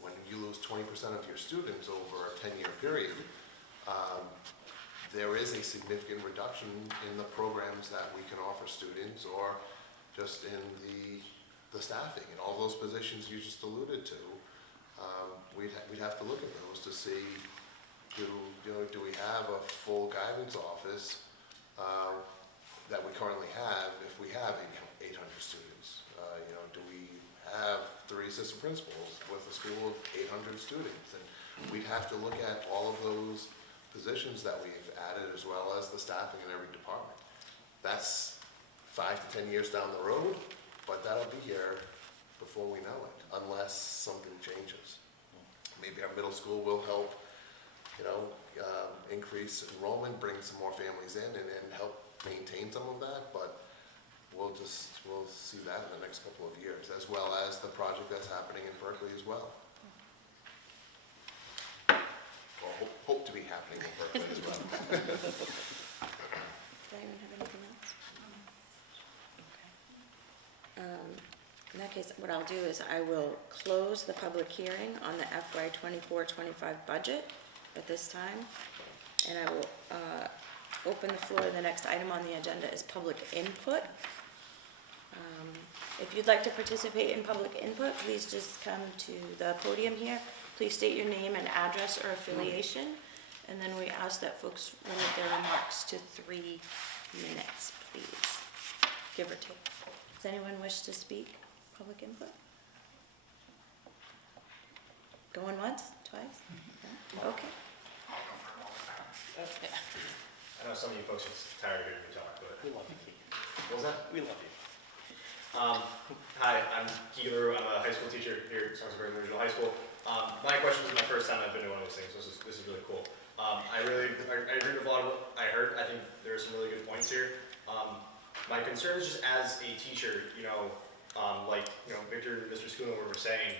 when you lose 20% of your students over a 10-year period, there is a significant reduction in the programs that we can offer students, or just in the staffing and all those positions you just alluded to. We'd have to look at those to see, do we have a full guidance office that we currently have if we have 800 students? Do we have 3 assistant principals with a school of 800 students? And we'd have to look at all of those positions that we've added, as well as the staffing in every department. That's 5 to 10 years down the road, but that'll be here before we know it, unless something changes. Maybe our middle school will help, increase enrollment, bring some more families in, and help maintain some of that, but we'll see that in the next couple of years, as well as the project that's happening in Berkley as well. Or hope to be happening in Berkley as well. Does anyone have anything else? Okay. In that case, what I'll do is I will close the public hearing on the FY 24-25 budget at this time, and I will open the floor. The next item on the agenda is public input. If you'd like to participate in public input, please just come to the podium here. Please state your name and address or affiliation, and then we ask that folks limit their remarks to 3 minutes, please, give or take. Does anyone wish to speak? Public input? Going once, twice? No? Okay. I know some of you folks are tired of hearing me talk, but We love you, Keith. what was that? We love you. Hi, I'm Keith LaRue. I'm a high school teacher here at Somerset Regional High School. My question is my first time I've been to one of these things, so this is really cool. I agree with a lot of what I heard. I think there are some really good points here. My concern is just as a teacher, Victor and Mr. Schooner were saying,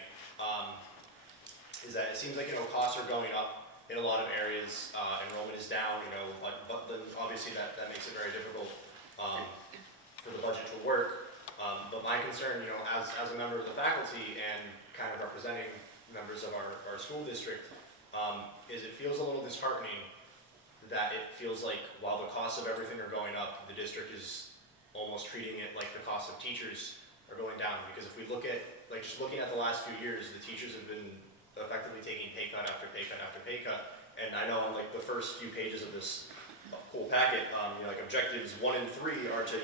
is that it seems like, costs are going up in a lot of areas, enrollment is down, but then obviously that makes it very difficult for the budget to work. But my concern, as a member of the faculty and kind of representing members of our school district, is it feels a little disheartening that it feels like while the costs of everything are going up, the district is almost treating it like the cost of teachers are going down. Because if we look at, just looking at the last few years, the teachers have been effectively taking pay cut after pay cut after pay cut. And I know on the first few pages of this cool packet, objectives 1 and 3 are to,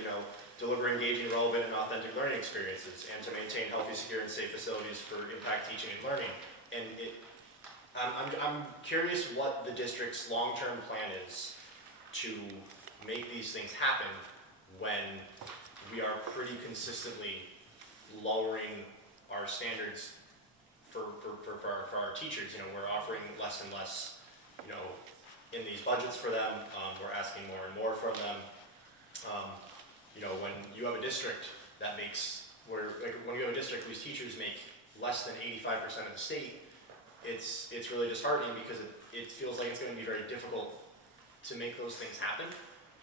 deliver engaging, relevant, and authentic learning experiences, and to maintain healthy, secure, and safe facilities for impact teaching and learning. And I'm curious what the district's long-term plan is to make these things happen when we are pretty consistently lowering our standards for our teachers. We're offering less and less, in these budgets for them. We're asking more and more from them. When you have a district that makes, when you have a district whose teachers make less than 85% of the state, it's really disheartening, because it feels like it's going to be very difficult to make those things happen.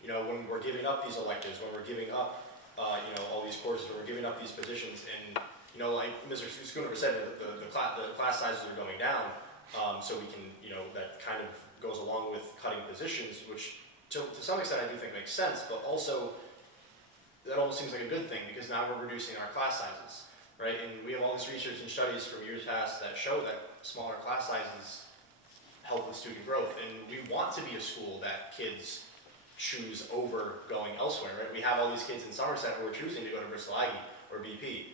When we're giving up these electives, when we're giving up, all these courses, when we're giving up these positions, and like Mr. Schooner said, the class sizes are going down, so we can, that kind of goes along with cutting positions, which to some extent I do think makes sense, but also that almost seems like a good thing, because now we're reducing our class sizes, right? And we have all this research and studies from years past that show that smaller class sizes help with student growth, and we want to be a school that kids choose over going elsewhere, right? We have all these kids in Somerset who are choosing to go to Bristol Aggie or BP.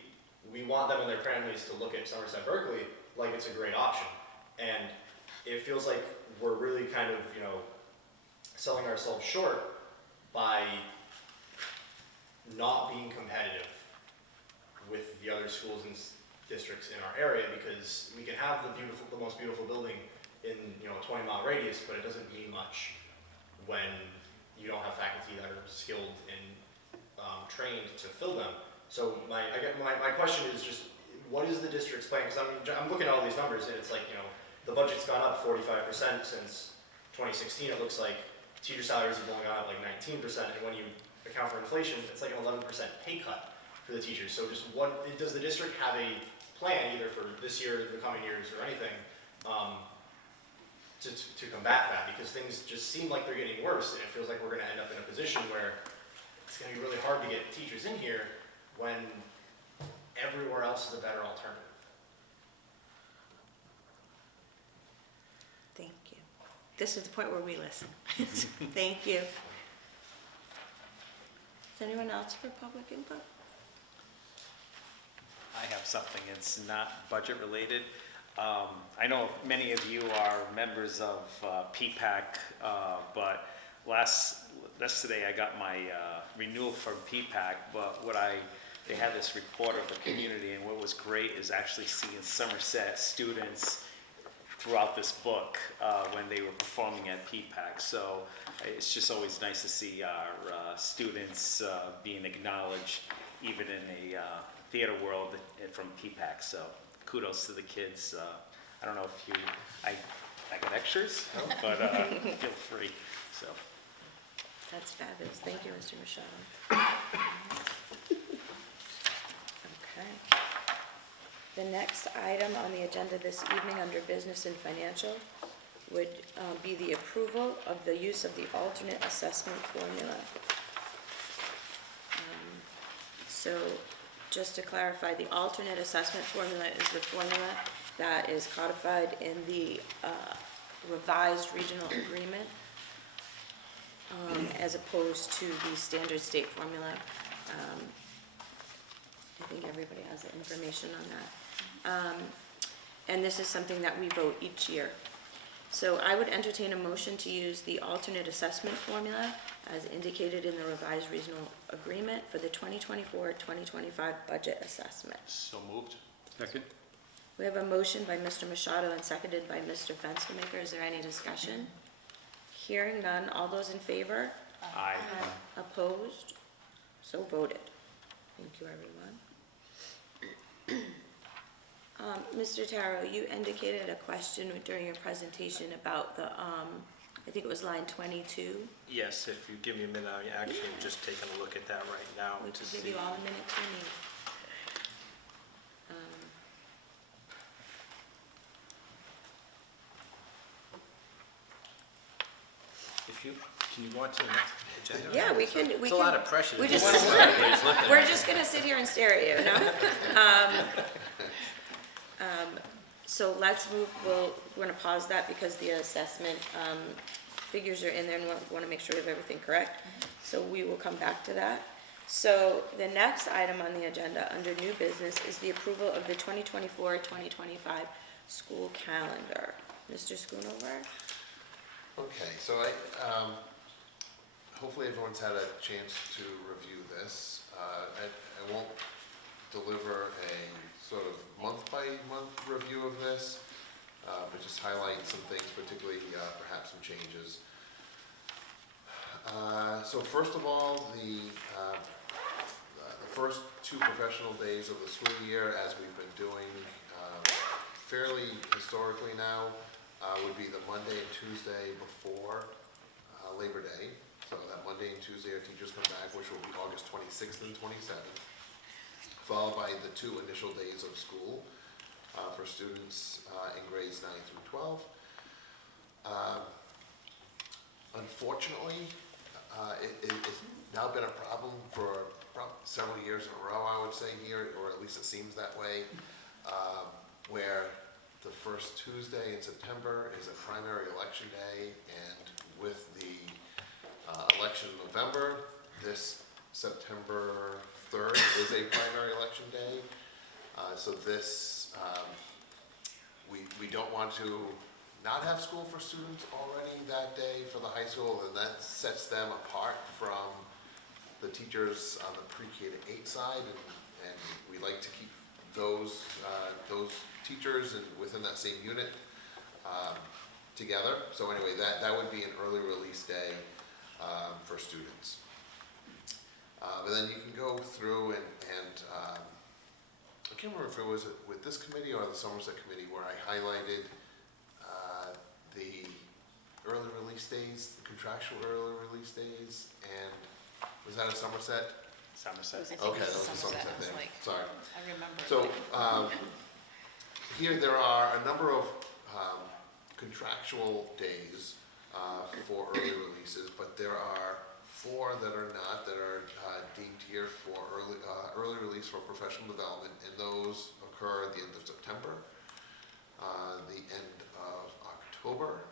We want them and their families to look at Somerset Berkley like it's a great option, and it feels like we're really kind of, you know, selling ourselves short by not being competitive with the other schools and districts in our area, because we can have the most beautiful building in, you know, a 20-mile radius, but it doesn't mean much when you don't have faculty that are skilled and trained to fill them. So my question is just, what is the district's plan? Because I'm looking at all these numbers, and it's like, you know, the budget's gone up 45% since 2016. It looks like teacher salaries have only gone up like 19%, and when you account for inflation, it's like an 11% pay cut for the teachers. So just what, does the district have a plan, either for this year, the coming years, or anything, to combat that? Because things just seem like they're getting worse, and it feels like we're going to end up in a position where it's going to be really hard to get teachers in here when everywhere else is a better alternative. Thank you. This is the point where we listen. Thank you. Is anyone else for public input? I have something, it's not budget related. I know many of you are members of PPAC, but yesterday I got my renewal from PPAC, but they had this report of the community, and what was great is actually seeing Somerset students throughout this book when they were performing at PPAC. So it's just always nice to see our students being acknowledged, even in a theater world from PPAC. So kudos to the kids. I don't know if I got extras, but feel free. So. That's fabulous. Thank you, Mr. Machado. Okay. The next item on the agenda this evening under business and financial would be the approval of the use of the alternate assessment formula. So just to clarify, the alternate assessment formula is the formula that is codified in the revised regional agreement, as opposed to the standard state formula. I think everybody has the information on that. And this is something that we vote each year. So I would entertain a motion to use the alternate assessment formula as indicated in the revised regional agreement for the 2024-2025 budget assessment. So moved. Second? We have a motion by Mr. Machado and seconded by Mr. Fenstermaker. Is there any discussion? Hearing none. All those in favor? Aye. Opposed? So voted. Thank you, everyone. Mr. Taro, you indicated a question during your presentation about the, I think it was line 22. Yes, if you give me a minute, I'm actually just taking a look at that right now We to can see. give you all a minute to need. Can you go on to the next agenda? Yeah, we can. It's a lot of pressure. We to just, do what everybody's looking at. we're just gonna sit here and stare at you, no? So let's move, we're gonna pause that because the assessment, figures are in there and we wanna make sure we have everything correct. So we will come back to that. So the next item on the agenda under new business is the approval of the 2024-2025 school calendar. Mr. Schoonover? Okay, so hopefully everyone's had a chance to review this. I won't deliver a sort of month-by-month review of this, but just highlight some things, particularly perhaps some changes. So first of all, the first 2 professional days of the school year, as we've been doing fairly historically now, would be the Monday and Tuesday before Labor Day. So that Monday and Tuesday our teachers come back, which will be August 26th and 27th, followed by the 2 initial days of school for students in grades 9 through 12. Unfortunately, it's now been a problem for several years in a row, I would say here, or at least it seems that way, where the first Tuesday in September is a primary election day, and with the election in November, this September 3rd is a primary election day. So this, we don't want to not have school for students already that day for the high school, and that sets them apart from the teachers on the pre-K to 8 side, and we like to keep those teachers and within that same unit together. So anyway, that would be an early release day for students. But then you can go through and I can't remember if it was with this committee or the Somerset committee where I highlighted the early release days, the contractual early release days, and was that a Somerset? Somerset. Okay, that was a Somerset thing, sorry. I remember. So, here there are a number of contractual days for early releases, but there are 4 that are not, that are deemed here for early release for professional development, and those occur at the end of September, the end of October,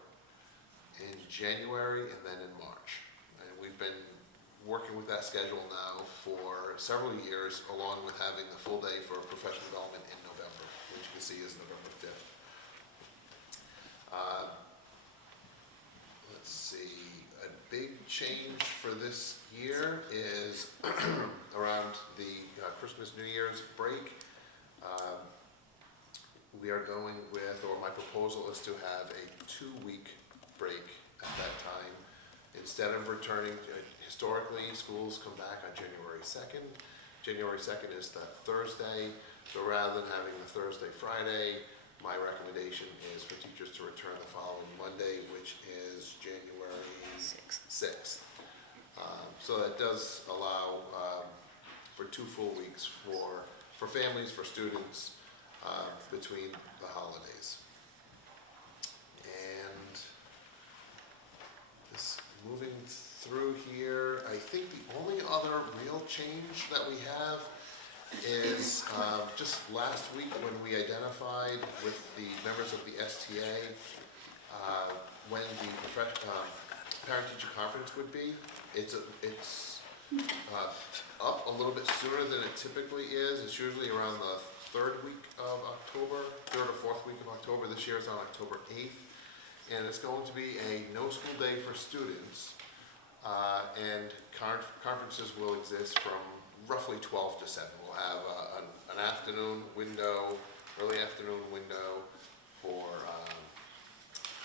in January, and then in March. And we've been working with that schedule now for several years, along with having the full day for professional development in November, which you can see is November 5th. Let's see, a big change for this year is around the Christmas, New Year's break. We are going with, or my proposal is to have a 2-week break at that time. Instead of returning, historically, schools come back on January 2nd. January 2nd is that Thursday, so rather than having the Thursday, Friday, my recommendation is for teachers to return the following Monday, which is January 6th. So that does allow for 2 full weeks for families, for students, between the holidays. And this, moving through here, I think the only other real change that we have is just last week when we identified with the members of the STA when the parent-teacher conference would be. It's up a little bit sooner than it typically is. It's usually around the 3rd week of October, 3rd or 4th week of October. This year it's on October 8th. And it's going to be a no-school day for students. And conferences will exist from roughly 12 to 7. We'll have an afternoon window, early afternoon window for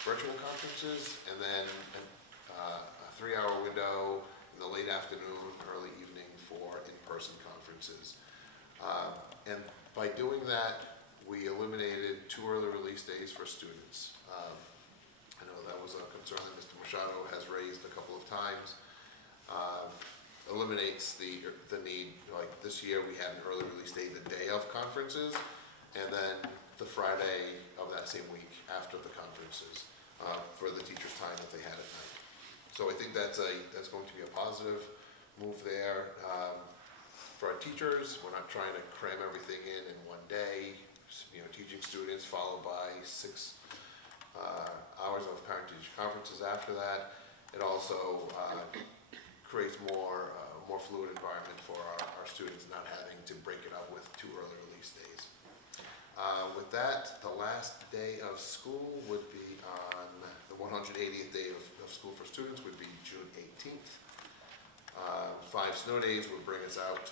virtual conferences, and then a 3-hour window in the late afternoon, early evening for in-person conferences. And by doing that, we eliminated 2 early release days for students. I know that was a concern that Mr. Machado has raised a couple of times. Eliminates the need, like this year we had an early release day the day of conferences, and then the Friday of that same week after the conferences for the teachers' time that they had at night. So I think that's going to be a positive move there. For our teachers, we're not trying to cram everything in one day, teaching students followed by 6 hours of parent-teacher conferences after that. It also creates more fluid environment for our students, not having to break it up with 2 early release days. With that, the last day of school would be on the 180th day of school for students would be June 18th. 5 snow days would bring us out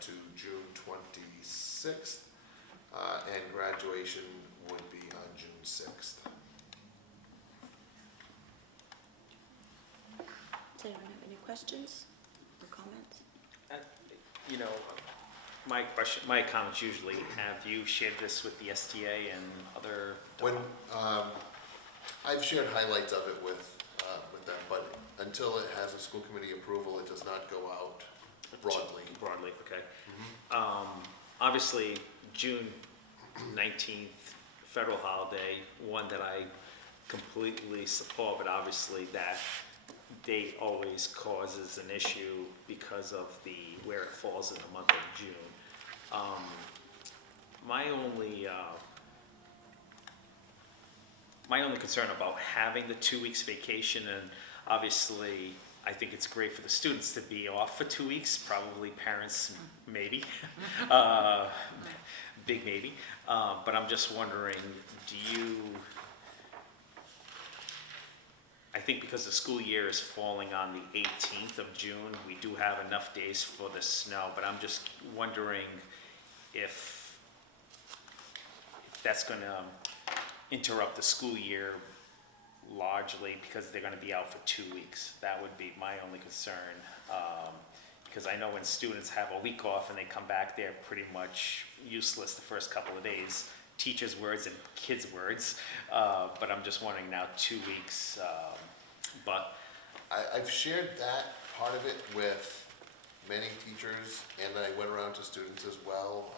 to June 26th, and graduation would be on June 6th. Does anyone have any questions or comments? My comments usually, have you shared this with the STA and other? When I've shared highlights of it with them, but until it has a school committee approval, it does not go out broadly. Broadly, okay. Obviously, June 19th, federal holiday, one that I completely support, but obviously that date always causes an issue because of where it falls in the month of June. My only concern about having the 2 weeks vacation, and obviously I think it's great for the students to be off for 2 weeks, probably parents maybe, big maybe, but I'm just wondering, I think because the school year is falling on the 18th of June, we do have enough days for the snow, but I'm just wondering if that's going to interrupt the school year largely because they're going to be out for 2 weeks. That would be my only concern. Because I know when students have a week off and they come back, they're pretty much useless the first couple of days. Teachers' words and kids' words. But I'm just wondering now 2 weeks. But I've shared that part of it with many teachers, and I went around to students as well.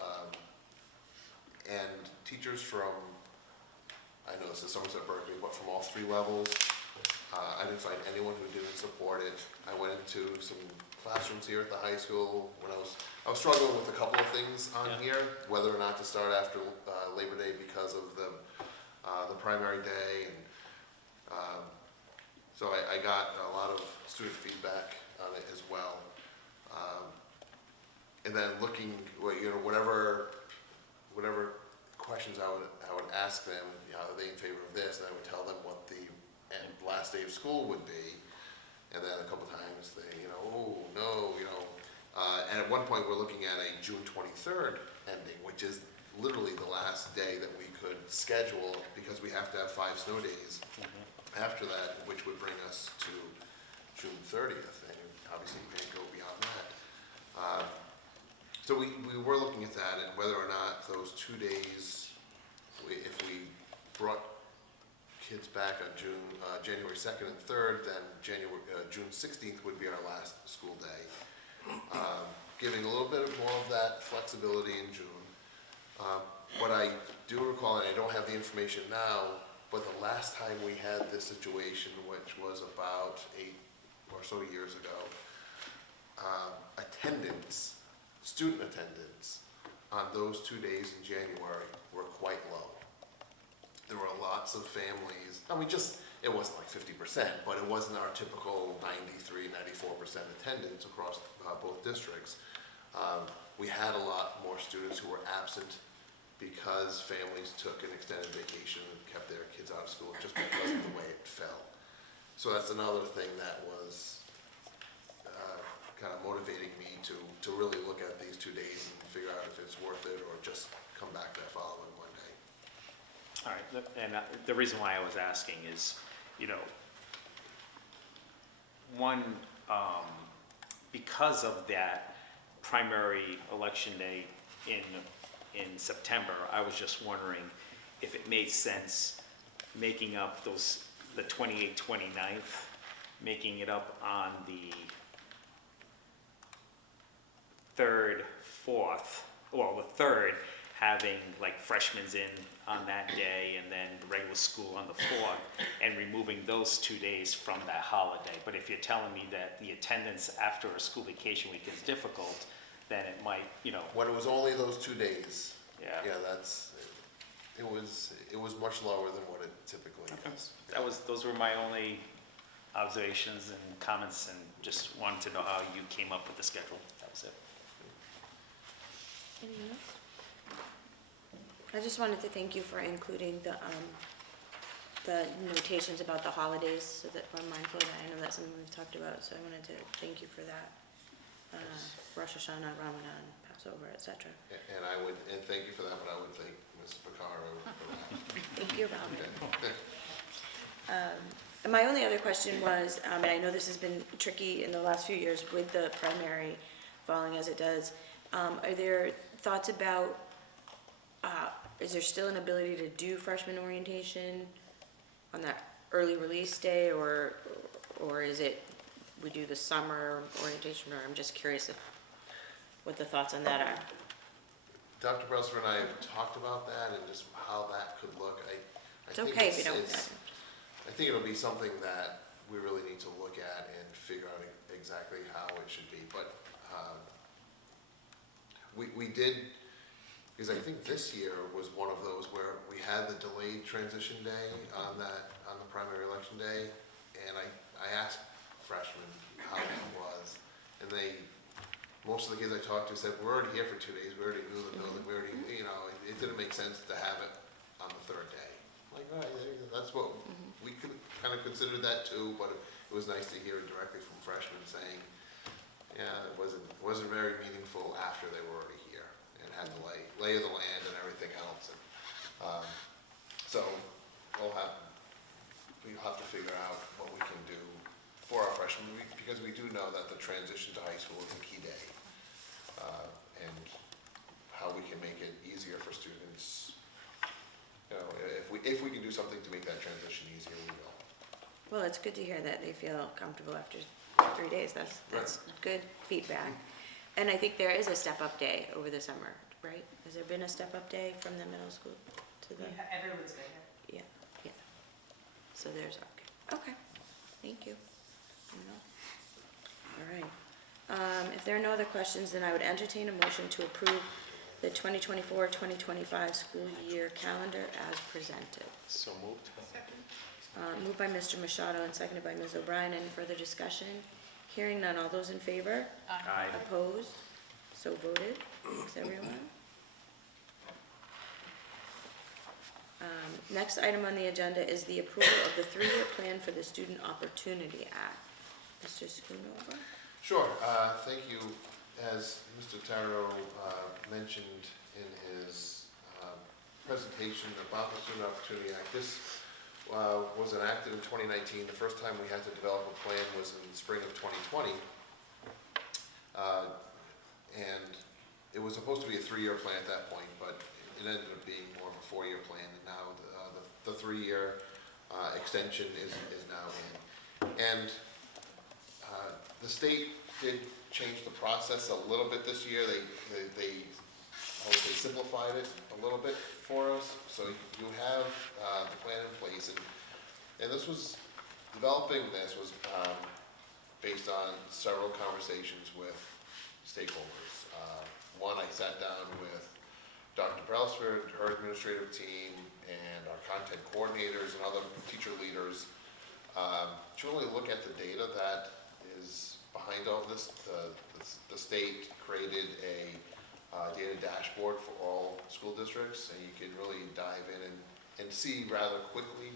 And teachers from, I know this is Somerset Berkley, but from all 3 levels, I didn't find anyone who didn't support it. I went into some classrooms here at the high school when I was struggling with a couple of things on here, whether or not to start after Labor Day because of the primary day, and so I got a lot of student feedback on it as well. And then looking, whatever questions I would ask them, are they in favor of this? And I would tell them what the last day of school would be. And then a couple times they, oh, no, and at one point we're looking at a June 23rd ending, which is literally the last day that we could schedule because we have to have 5 snow days after that, which would bring us to June 30th. And obviously you can't go beyond that. So we were looking at that and whether or not those 2 days, if we brought kids back on January 2nd and 3rd, then June 16th would be our last school day. Giving a little bit more of that flexibility in June. What I do recall, and I don't have the information now, but the last time we had this situation, which was about 8 or so years ago, student attendance on those 2 days in January were quite low. There were lots of families, it wasn't like 50%, but it wasn't our typical 93, 94% attendance across both districts. We had a lot more students who were absent because families took an extended vacation and kept their kids out of school just because of the way it fell. So that's another thing that was kind of motivating me to really look at these 2 days and figure out if it's worth it or just come back that following Monday. all right, and the reason why I was asking is, one, because of that primary election day in September, I was just wondering if it made sense making up the 28th, 29th, making it up on the 3rd, 4th, well, the 3rd, having like freshmen in on that day and then regular school on the 4th, and removing those 2 days from that holiday. But if you're telling me that the attendance after a school vacation week is difficult, then it might, When it was only those 2 days, yeah. it was much lower than what it typically is. Those were my only observations and comments, and just wanted to know how you came up with the schedule. That was it. Anyone else? I just wanted to thank you for including the notations about the holidays so that we're mindful of that. I know that's something we've talked about, so I wanted to thank you for that. Rosh Hashanah, Ramadan, Passover, etc. And thank you for that, but I would thank Ms. Picaro for that. Thank you, Robin. And my only other question was, and I know this has been tricky in the last few years with the primary falling as it does, are there thoughts about, is there still an ability to do freshman orientation on that early release day, or is it we do the summer orientation, or I'm just curious what the thoughts on that are. Dr. Brelsford and I have talked about that and just how that could look. It's okay if you don't. I think it'll be something that we really need to look at and figure out exactly how it should be. But we did, because I think this year was one of those where we had the delayed transition day on the primary election day, and I asked freshmen how that was, and most of the kids I talked to said, we're already here for 2 days, we already knew the building, we already, it didn't make sense to have it on the 3rd day. Like, all right, that's what, we could kind of considered that too, but it was nice to hear it directly from freshmen saying, yeah, it wasn't very meaningful after they were already here and had the lay of the land and everything else. And, so we'll have to figure out what we can do for our freshmen, because we do know that the transition to high school is a key day. And how we can make it easier for students. You know, if we can do something to make that transition easier, we will. Well, it's good to hear that they feel comfortable after 3 days. That's good feedback. And I think there is a step-up day over the summer, right? Has there been a step-up day from the middle school to the? Yeah, everyone's there. Yeah, yeah. So there's, okay, thank you. All right. If there are no other questions, then I would entertain a motion to approve the 2024-2025 school year calendar as presented. So moved. Moved by Mr. Machado and seconded by Ms. O'Brien. Any further discussion? Hearing none. All those in favor? Aye. Opposed? So voted. Thanks, everyone. Next item on the agenda is the approval of the 3-year plan for the Student Opportunity Act. Mr. Schoonover? Sure, thank you. As Mr. Taro mentioned in his presentation about the Student Opportunity Act, this was enacted in 2019. The first time we had to develop a plan was in spring of 2020. And it was supposed to be a 3-year plan at that point, but it ended up being more of a 4-year plan, and now the 3-year extension is now in. And the state did change the process a little bit this year. They I would say simplified it a little bit for us. So you have the plan in place, and this was, developing this was based on several conversations with stakeholders. One, I sat down with Dr. Brailsford, her administrative team, and our content coordinators and other teacher leaders to really look at the data that is behind all of this. The state created a data dashboard for all school districts, and you can really dive in and see rather quickly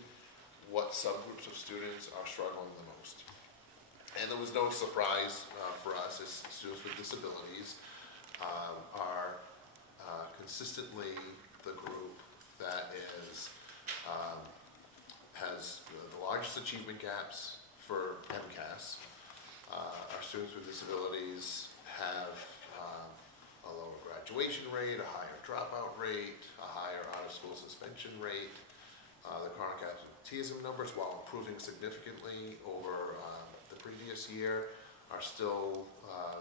what subgroups of students are struggling the most. And there was no surprise for us as students with disabilities are consistently the group that has the largest achievement gaps for MCAS. Our students with disabilities have a lower graduation rate, a higher dropout rate, a higher out-of-school suspension rate. The chronic absenteeism numbers, while improving significantly over the previous year, are still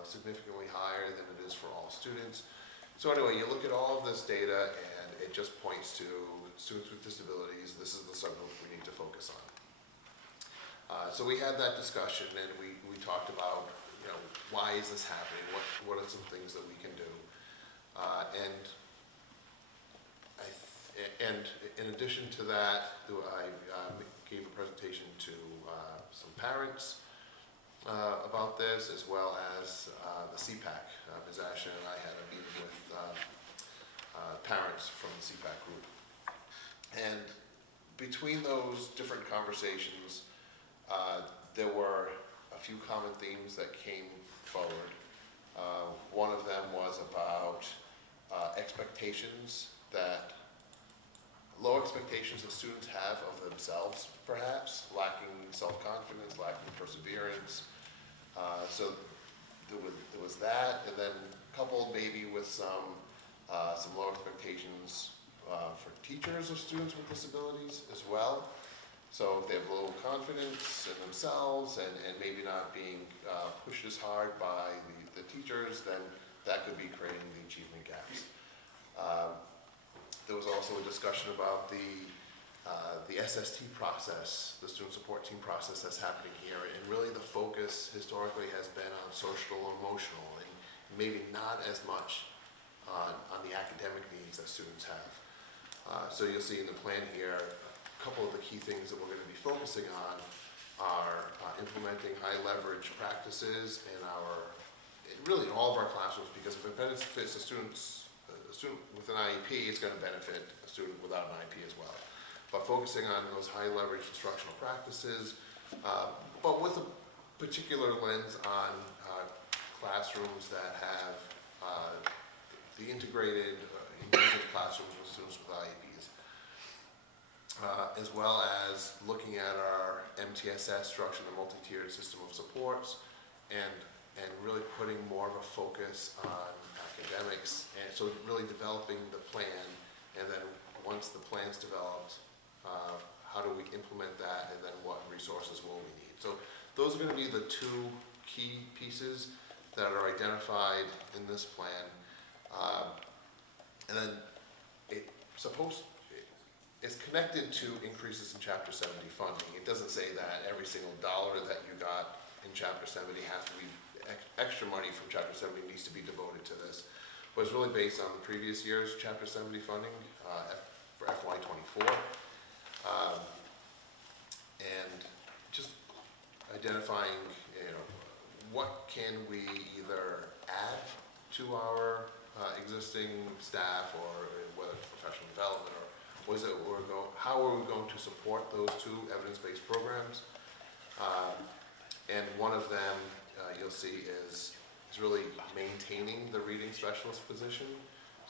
significantly higher than it is for all students. So anyway, you look at all of this data and it just points to students with disabilities. This is the subgroup we need to focus on. So we had that discussion, and we talked about, why is this happening? What are some things that we can do? And in addition to that, I gave a presentation to some parents about this, as well as the CPAC. Ms. Ashton and I had a meeting with parents from the CPAC group. And between those different conversations, there were a few common themes that came forward. One of them was about low expectations that students have of themselves, perhaps, lacking self-confidence, lacking perseverance. So there was that, and then coupled maybe with some low expectations for teachers of students with disabilities as well. So if they have low confidence in themselves and maybe not being pushed as hard by the teachers, then that could be creating the achievement gaps. There was also a discussion about the SST process, the student support team process that's happening here, and really the focus historically has been on social or emotional, and maybe not as much on the academic needs that students have. So you'll see in the plan here, a couple of the key things that we're going to be focusing on are implementing high leverage practices in really in all of our classrooms, because if it benefits a student with an IEP, it's going to benefit a student without an IEP as well. but focusing on those high leverage instructional practices, but with a particular lens on classrooms that have the integrated inclusive classrooms with students with IEPs, as well as looking at our MTSS structure, the multi-tiered system of supports, and really putting more of a focus on academics, and so really developing the plan, and then once the plan's developed, how do we implement that, and then what resources will we need? So those are going to be the two key pieces that are identified in this plan. And then it's connected to increases in Chapter 70 funding. It doesn't say that every single dollar that you got in Chapter 70 has to be, extra money from Chapter 70 needs to be devoted to this. But it's really based on the previous year's Chapter 70 funding for FY '24. And just identifying, what can we either add to our existing staff, or whether it's professional development, or how are we going to support those two evidence-based programs? And one of them you'll see is really maintaining the reading specialist position.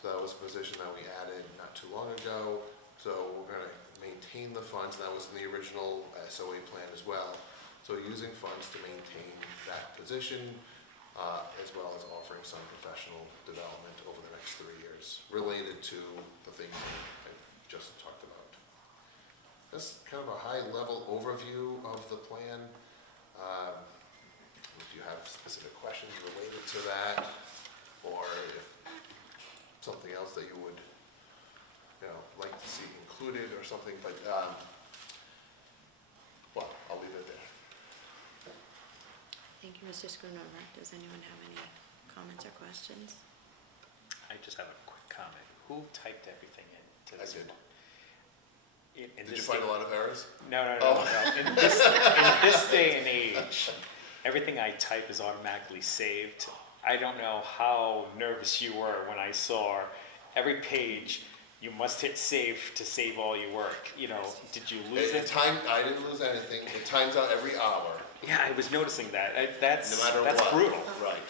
So that was a position that we added not too long ago. So we're going to maintain the funds, and that was in the original SOA plan as well. So using funds to maintain that position, as well as offering some professional development over the next 3 years related to the things that I just talked about. That's kind of a high-level overview of the plan. If you have specific questions related to that, or if something else that you would like to see included or something, but well, I'll leave it there. Thank you, Mr. Schoonover. Does anyone have any comments or questions? I just have a quick comment. Who typed everything into I this? did. In Did you this find day- a lot of errors? No. Oh. In this day and age, everything I type is automatically saved. I don't know how nervous you were when I saw every page. You must hit save to save all your work. Did you lose it? I didn't lose anything. It times out every hour, Yeah, I was noticing that. That's no matter that's what. brutal. Right.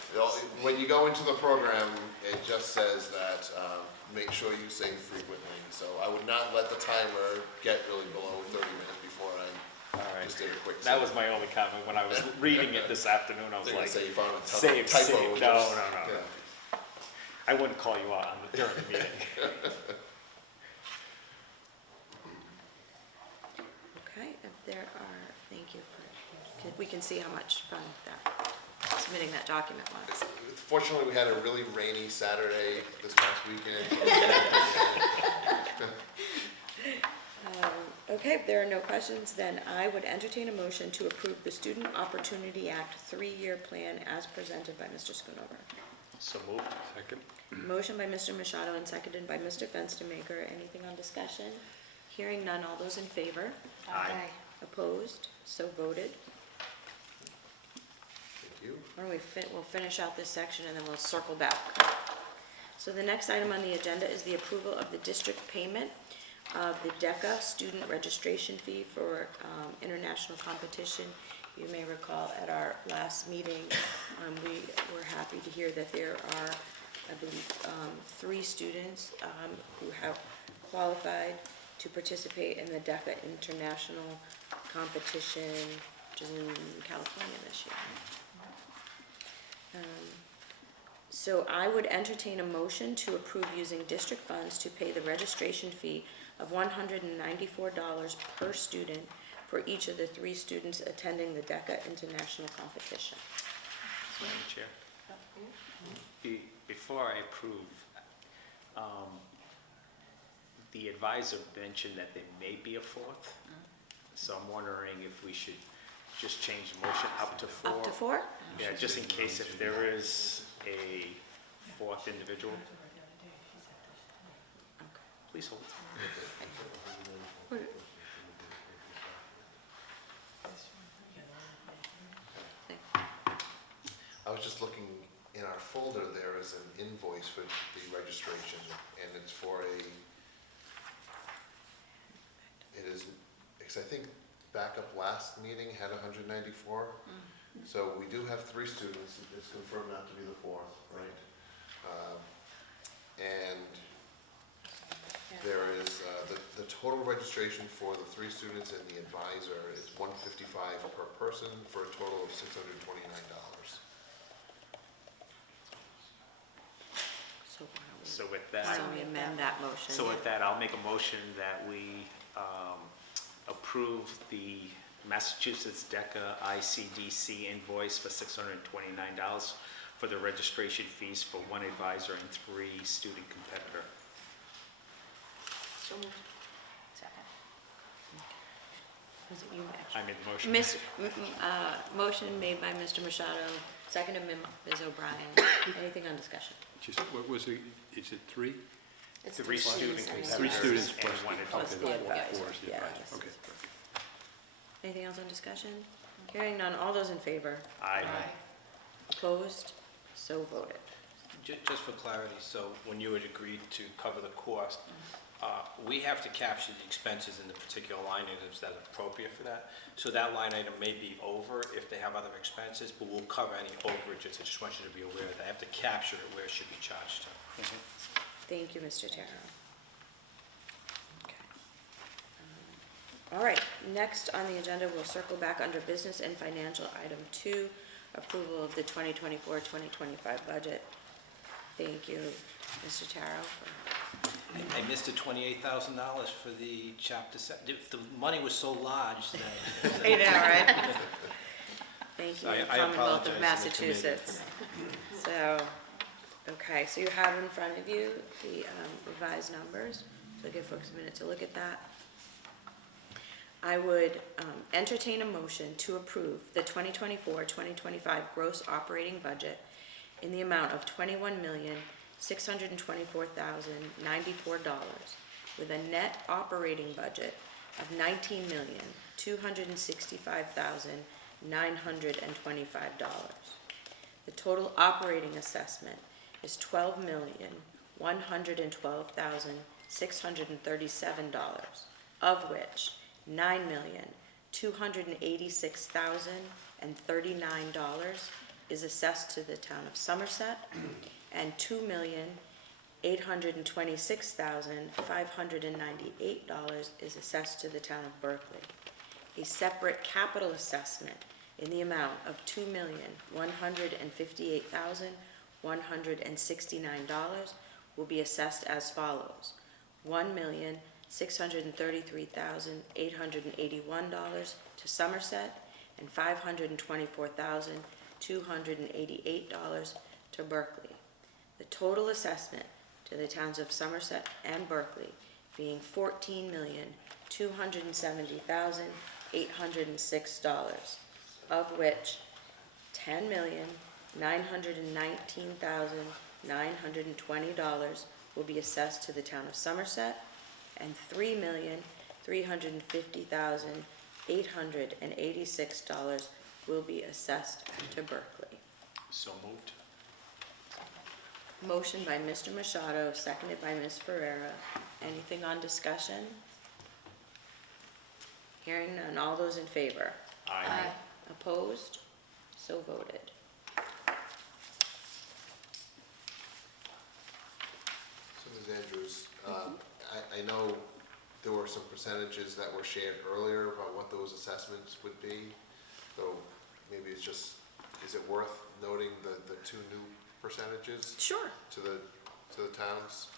When you go into the program, it just says that make sure you save frequently. So I would not let the timer get really below 30 minutes before I All right. just did a quick That save. was my only comment when I was reading it this afternoon. I was They're gonna like, say you found a save, typo. save. Just- No. yeah. I wouldn't call you out during the meeting. Okay, if there are, thank you we can see how much fun that submitting that document was. Fortunately, we had a really rainy Saturday this past weekend. Okay, if there are no questions, then I would entertain a motion to approve the Student Opportunity Act 3-year plan as presented by Mr. Schoonover. So moved. Second. Motion by Mr. Machado and seconded by Mr. Fenstermaker. Anything on discussion? Hearing none, all those in favor? Aye. Opposed? So voted. Thank you. Why don't we'll finish out this section and then we'll circle back. So the next item on the agenda is the approval of the district payment of the DECA student registration fee for international competition. You may recall at our last meeting, we were happy to hear that there are, I believe, 3 students who have qualified to participate in the DECA international competition, which is in California this year. So I would entertain a motion to approve using district funds to pay the registration fee of $194 per student for each of the 3 students attending the DECA international competition. Madam Chair. Before I approve, the advisor mentioned that there may be a 4th. So I'm wondering if we should just change the motion up to 4. Up to 4? Yeah, just in case if there is a 4th individual. Please hold. I was just looking in our folder, there is an invoice for the registration, and it's for it because I think backup last meeting had 194. So we do have 3 students, it's confirmed not to be the 4th, right? And there is, the total registration for the 3 students and the advisor is $155 per person for a total of $629. So So with why that, don't we amend that motion? so with that, I'll make a motion that we approve the Massachusetts DECA ICDC invoice for $629 for the registration fees for 1 advisor and 3 student competitor. Was it you, I actually? made the motion. Motion made by Mr. Machado, seconded by Ms. O'Brien. Anything on discussion? Just, what was it, is it 3? 3 student competitors. 3 students and plus 1 Plus advisor. the advisor, Four is the yeah. advisor. Okay. Anything else on discussion? Hearing none, all those in favor? Aye. Opposed? So voted. Just for clarity, so when you had agreed to cover the cost, we have to capture the expenses in the particular line items that are appropriate for that. So that line item may be over if they have other expenses, but we'll cover any overages. I just want you to be aware that I have to capture it where it should be charged to. Thank you, Mr. Taro. Okay. All right, next on the agenda, we'll circle back under business and financial item 2, approval of the 2024-2025 budget. Thank you, Mr. Taro. I missed the $28,000 for the chapter 7. The money was so large that. I know, right? Thank you, I Commonwealth apologize of to the Massachusetts. So, okay, so you have in front of you the revised numbers, so give folks a minute to look at that. I would entertain a motion to approve the 2024-2025 gross operating budget in the amount of $21,624,094 with a net operating budget of $19,265,925. The total operating assessment is $12,112,637, of which $9,286,039 is assessed to the town of Somerset, and $2,826,598 is assessed to the town of Berkley. A separate capital assessment in the amount of $2,158,169 will be assessed as follows: $1,633,881 to Somerset, and $524,288 to Berkley. The total assessment to the towns of Somerset and Berkley being $14,270,806, of which $10,919,920 will be assessed to the town of Somerset, and $3,350,886 will be assessed to Berkley. So moved. Motion by Mr. Machado, seconded by Ms. Ferrera. Anything on discussion? Hearing none, all those in favor? Aye. Opposed? So voted. So Ms. Andrews, I know there were some percentages that were shared earlier about what those assessments would be. So maybe it's just, is it worth noting the 2 new percentages Sure. to the towns?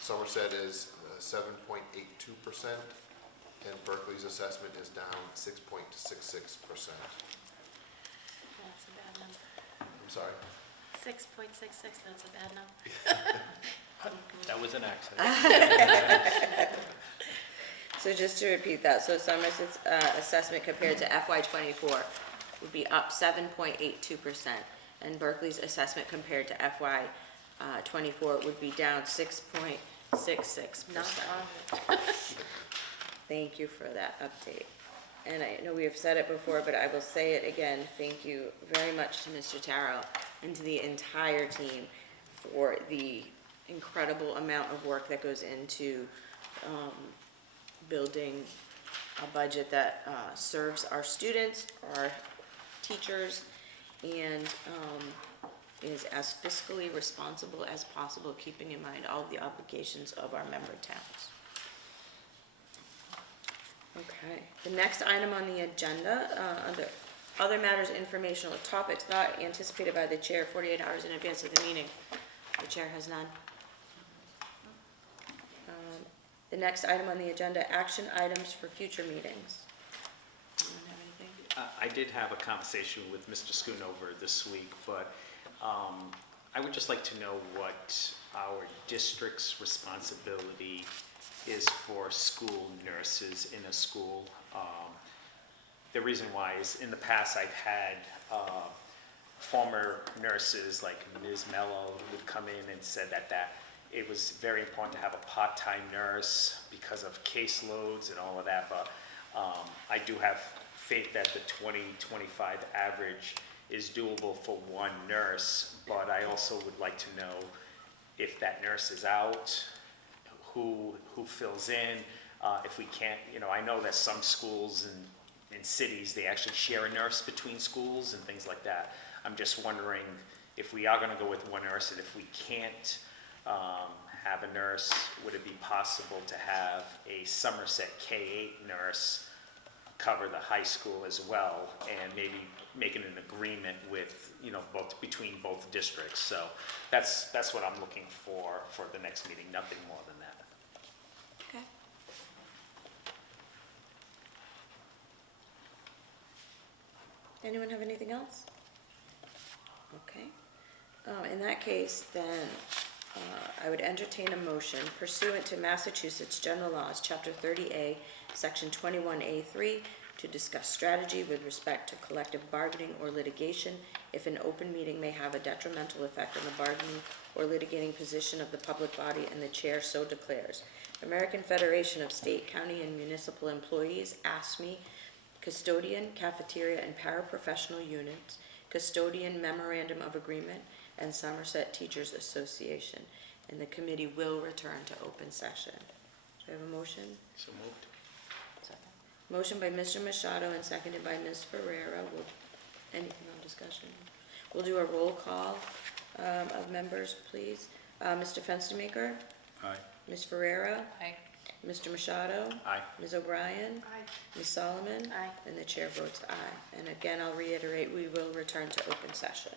Somerset is 7.82%, and Berkeley's assessment is down 6.66%. That's a bad number. I'm sorry. 6.66, that's a bad number. That was an accident. So just to repeat that, so Somerset's assessment compared to FY '24 would be up 7.82%, and Berkeley's assessment compared to FY '24 would be down 6.66%. Thank you for that update. And I know we have said it before, but I will say it again. Thank you very much to Mr. Taro and to the entire team for the incredible amount of work that goes into building a budget that serves our students, our teachers, and is as fiscally responsible as possible, keeping in mind all the obligations of our member towns. Okay, the next item on the agenda, under other matters, informational topics not anticipated by the chair 48 hours in advance of the meeting. The chair has none. The next item on the agenda, action items for future meetings. Anyone have anything? I did have a conversation with Mr. Schoonover this week, but I would just like to know what our district's responsibility is for school nurses in a school. The reason why is in the past I've had former nurses like Ms. Mello would come in and said that it was very important to have a part-time nurse because of caseloads and all of that, but I do have faith that the 2025 average is doable for one nurse, but I also would like to know if that nurse is out, who fills in, if we can't, I know that some schools in cities, they actually share a nurse between schools and things like that. I'm just wondering if we are gonna go with one nurse, and if we can't have a nurse, would it be possible to have a Somerset K-8 nurse cover the high school as well, and maybe making an agreement with, between both districts? So that's what I'm looking for the next meeting, nothing more than that. Okay. Anyone have anything else? Okay. In that case, then, I would entertain a motion pursuant to Massachusetts General Laws, Chapter 30A, Section 21A3, to discuss strategy with respect to collective bargaining or litigation if an open meeting may have a detrimental effect on the bargaining or litigating position of the public body and the chair so declares. American Federation of State, County, and Municipal Employees, ASME, Custodian, Cafeteria, and Paraprofessional Units, Custodian Memorandum of Agreement, and Somerset Teachers Association. And the committee will return to open session. Do I have a motion? So moved. Motion by Mr. Machado and seconded by Ms. Ferrera. Anything on discussion? We'll do a roll call of members, please. Mr. Fenstermaker? Aye. Ms. Ferrera? Aye. Mr. Machado? Aye. Ms. O'Brien? Aye. Ms. Solomon? Aye. And the chair votes aye. And again, I'll reiterate, we will return to open session.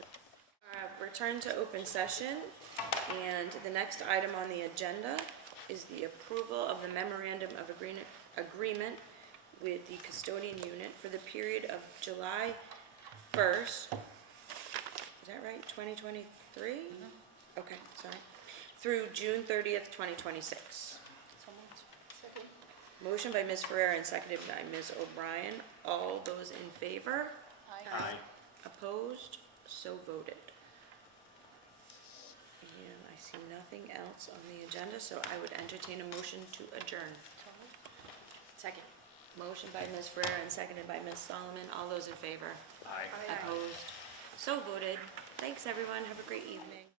Return to open session, and the next item on the agenda is the approval of the memorandum of agreement with the custodian unit for the period of July 1st, is that right, 2023? Okay, sorry, through June 30th, 2026. Motion by Ms. Ferrera and seconded by Ms. O'Brien. All those in favor? Aye. Opposed? So voted. And I see nothing else on the agenda, so I would entertain a motion to adjourn. Second. Motion by Ms. Ferrera and seconded by Ms. Solomon. All those in favor? Aye. Opposed? So voted. Thanks, everyone. Have a great evening.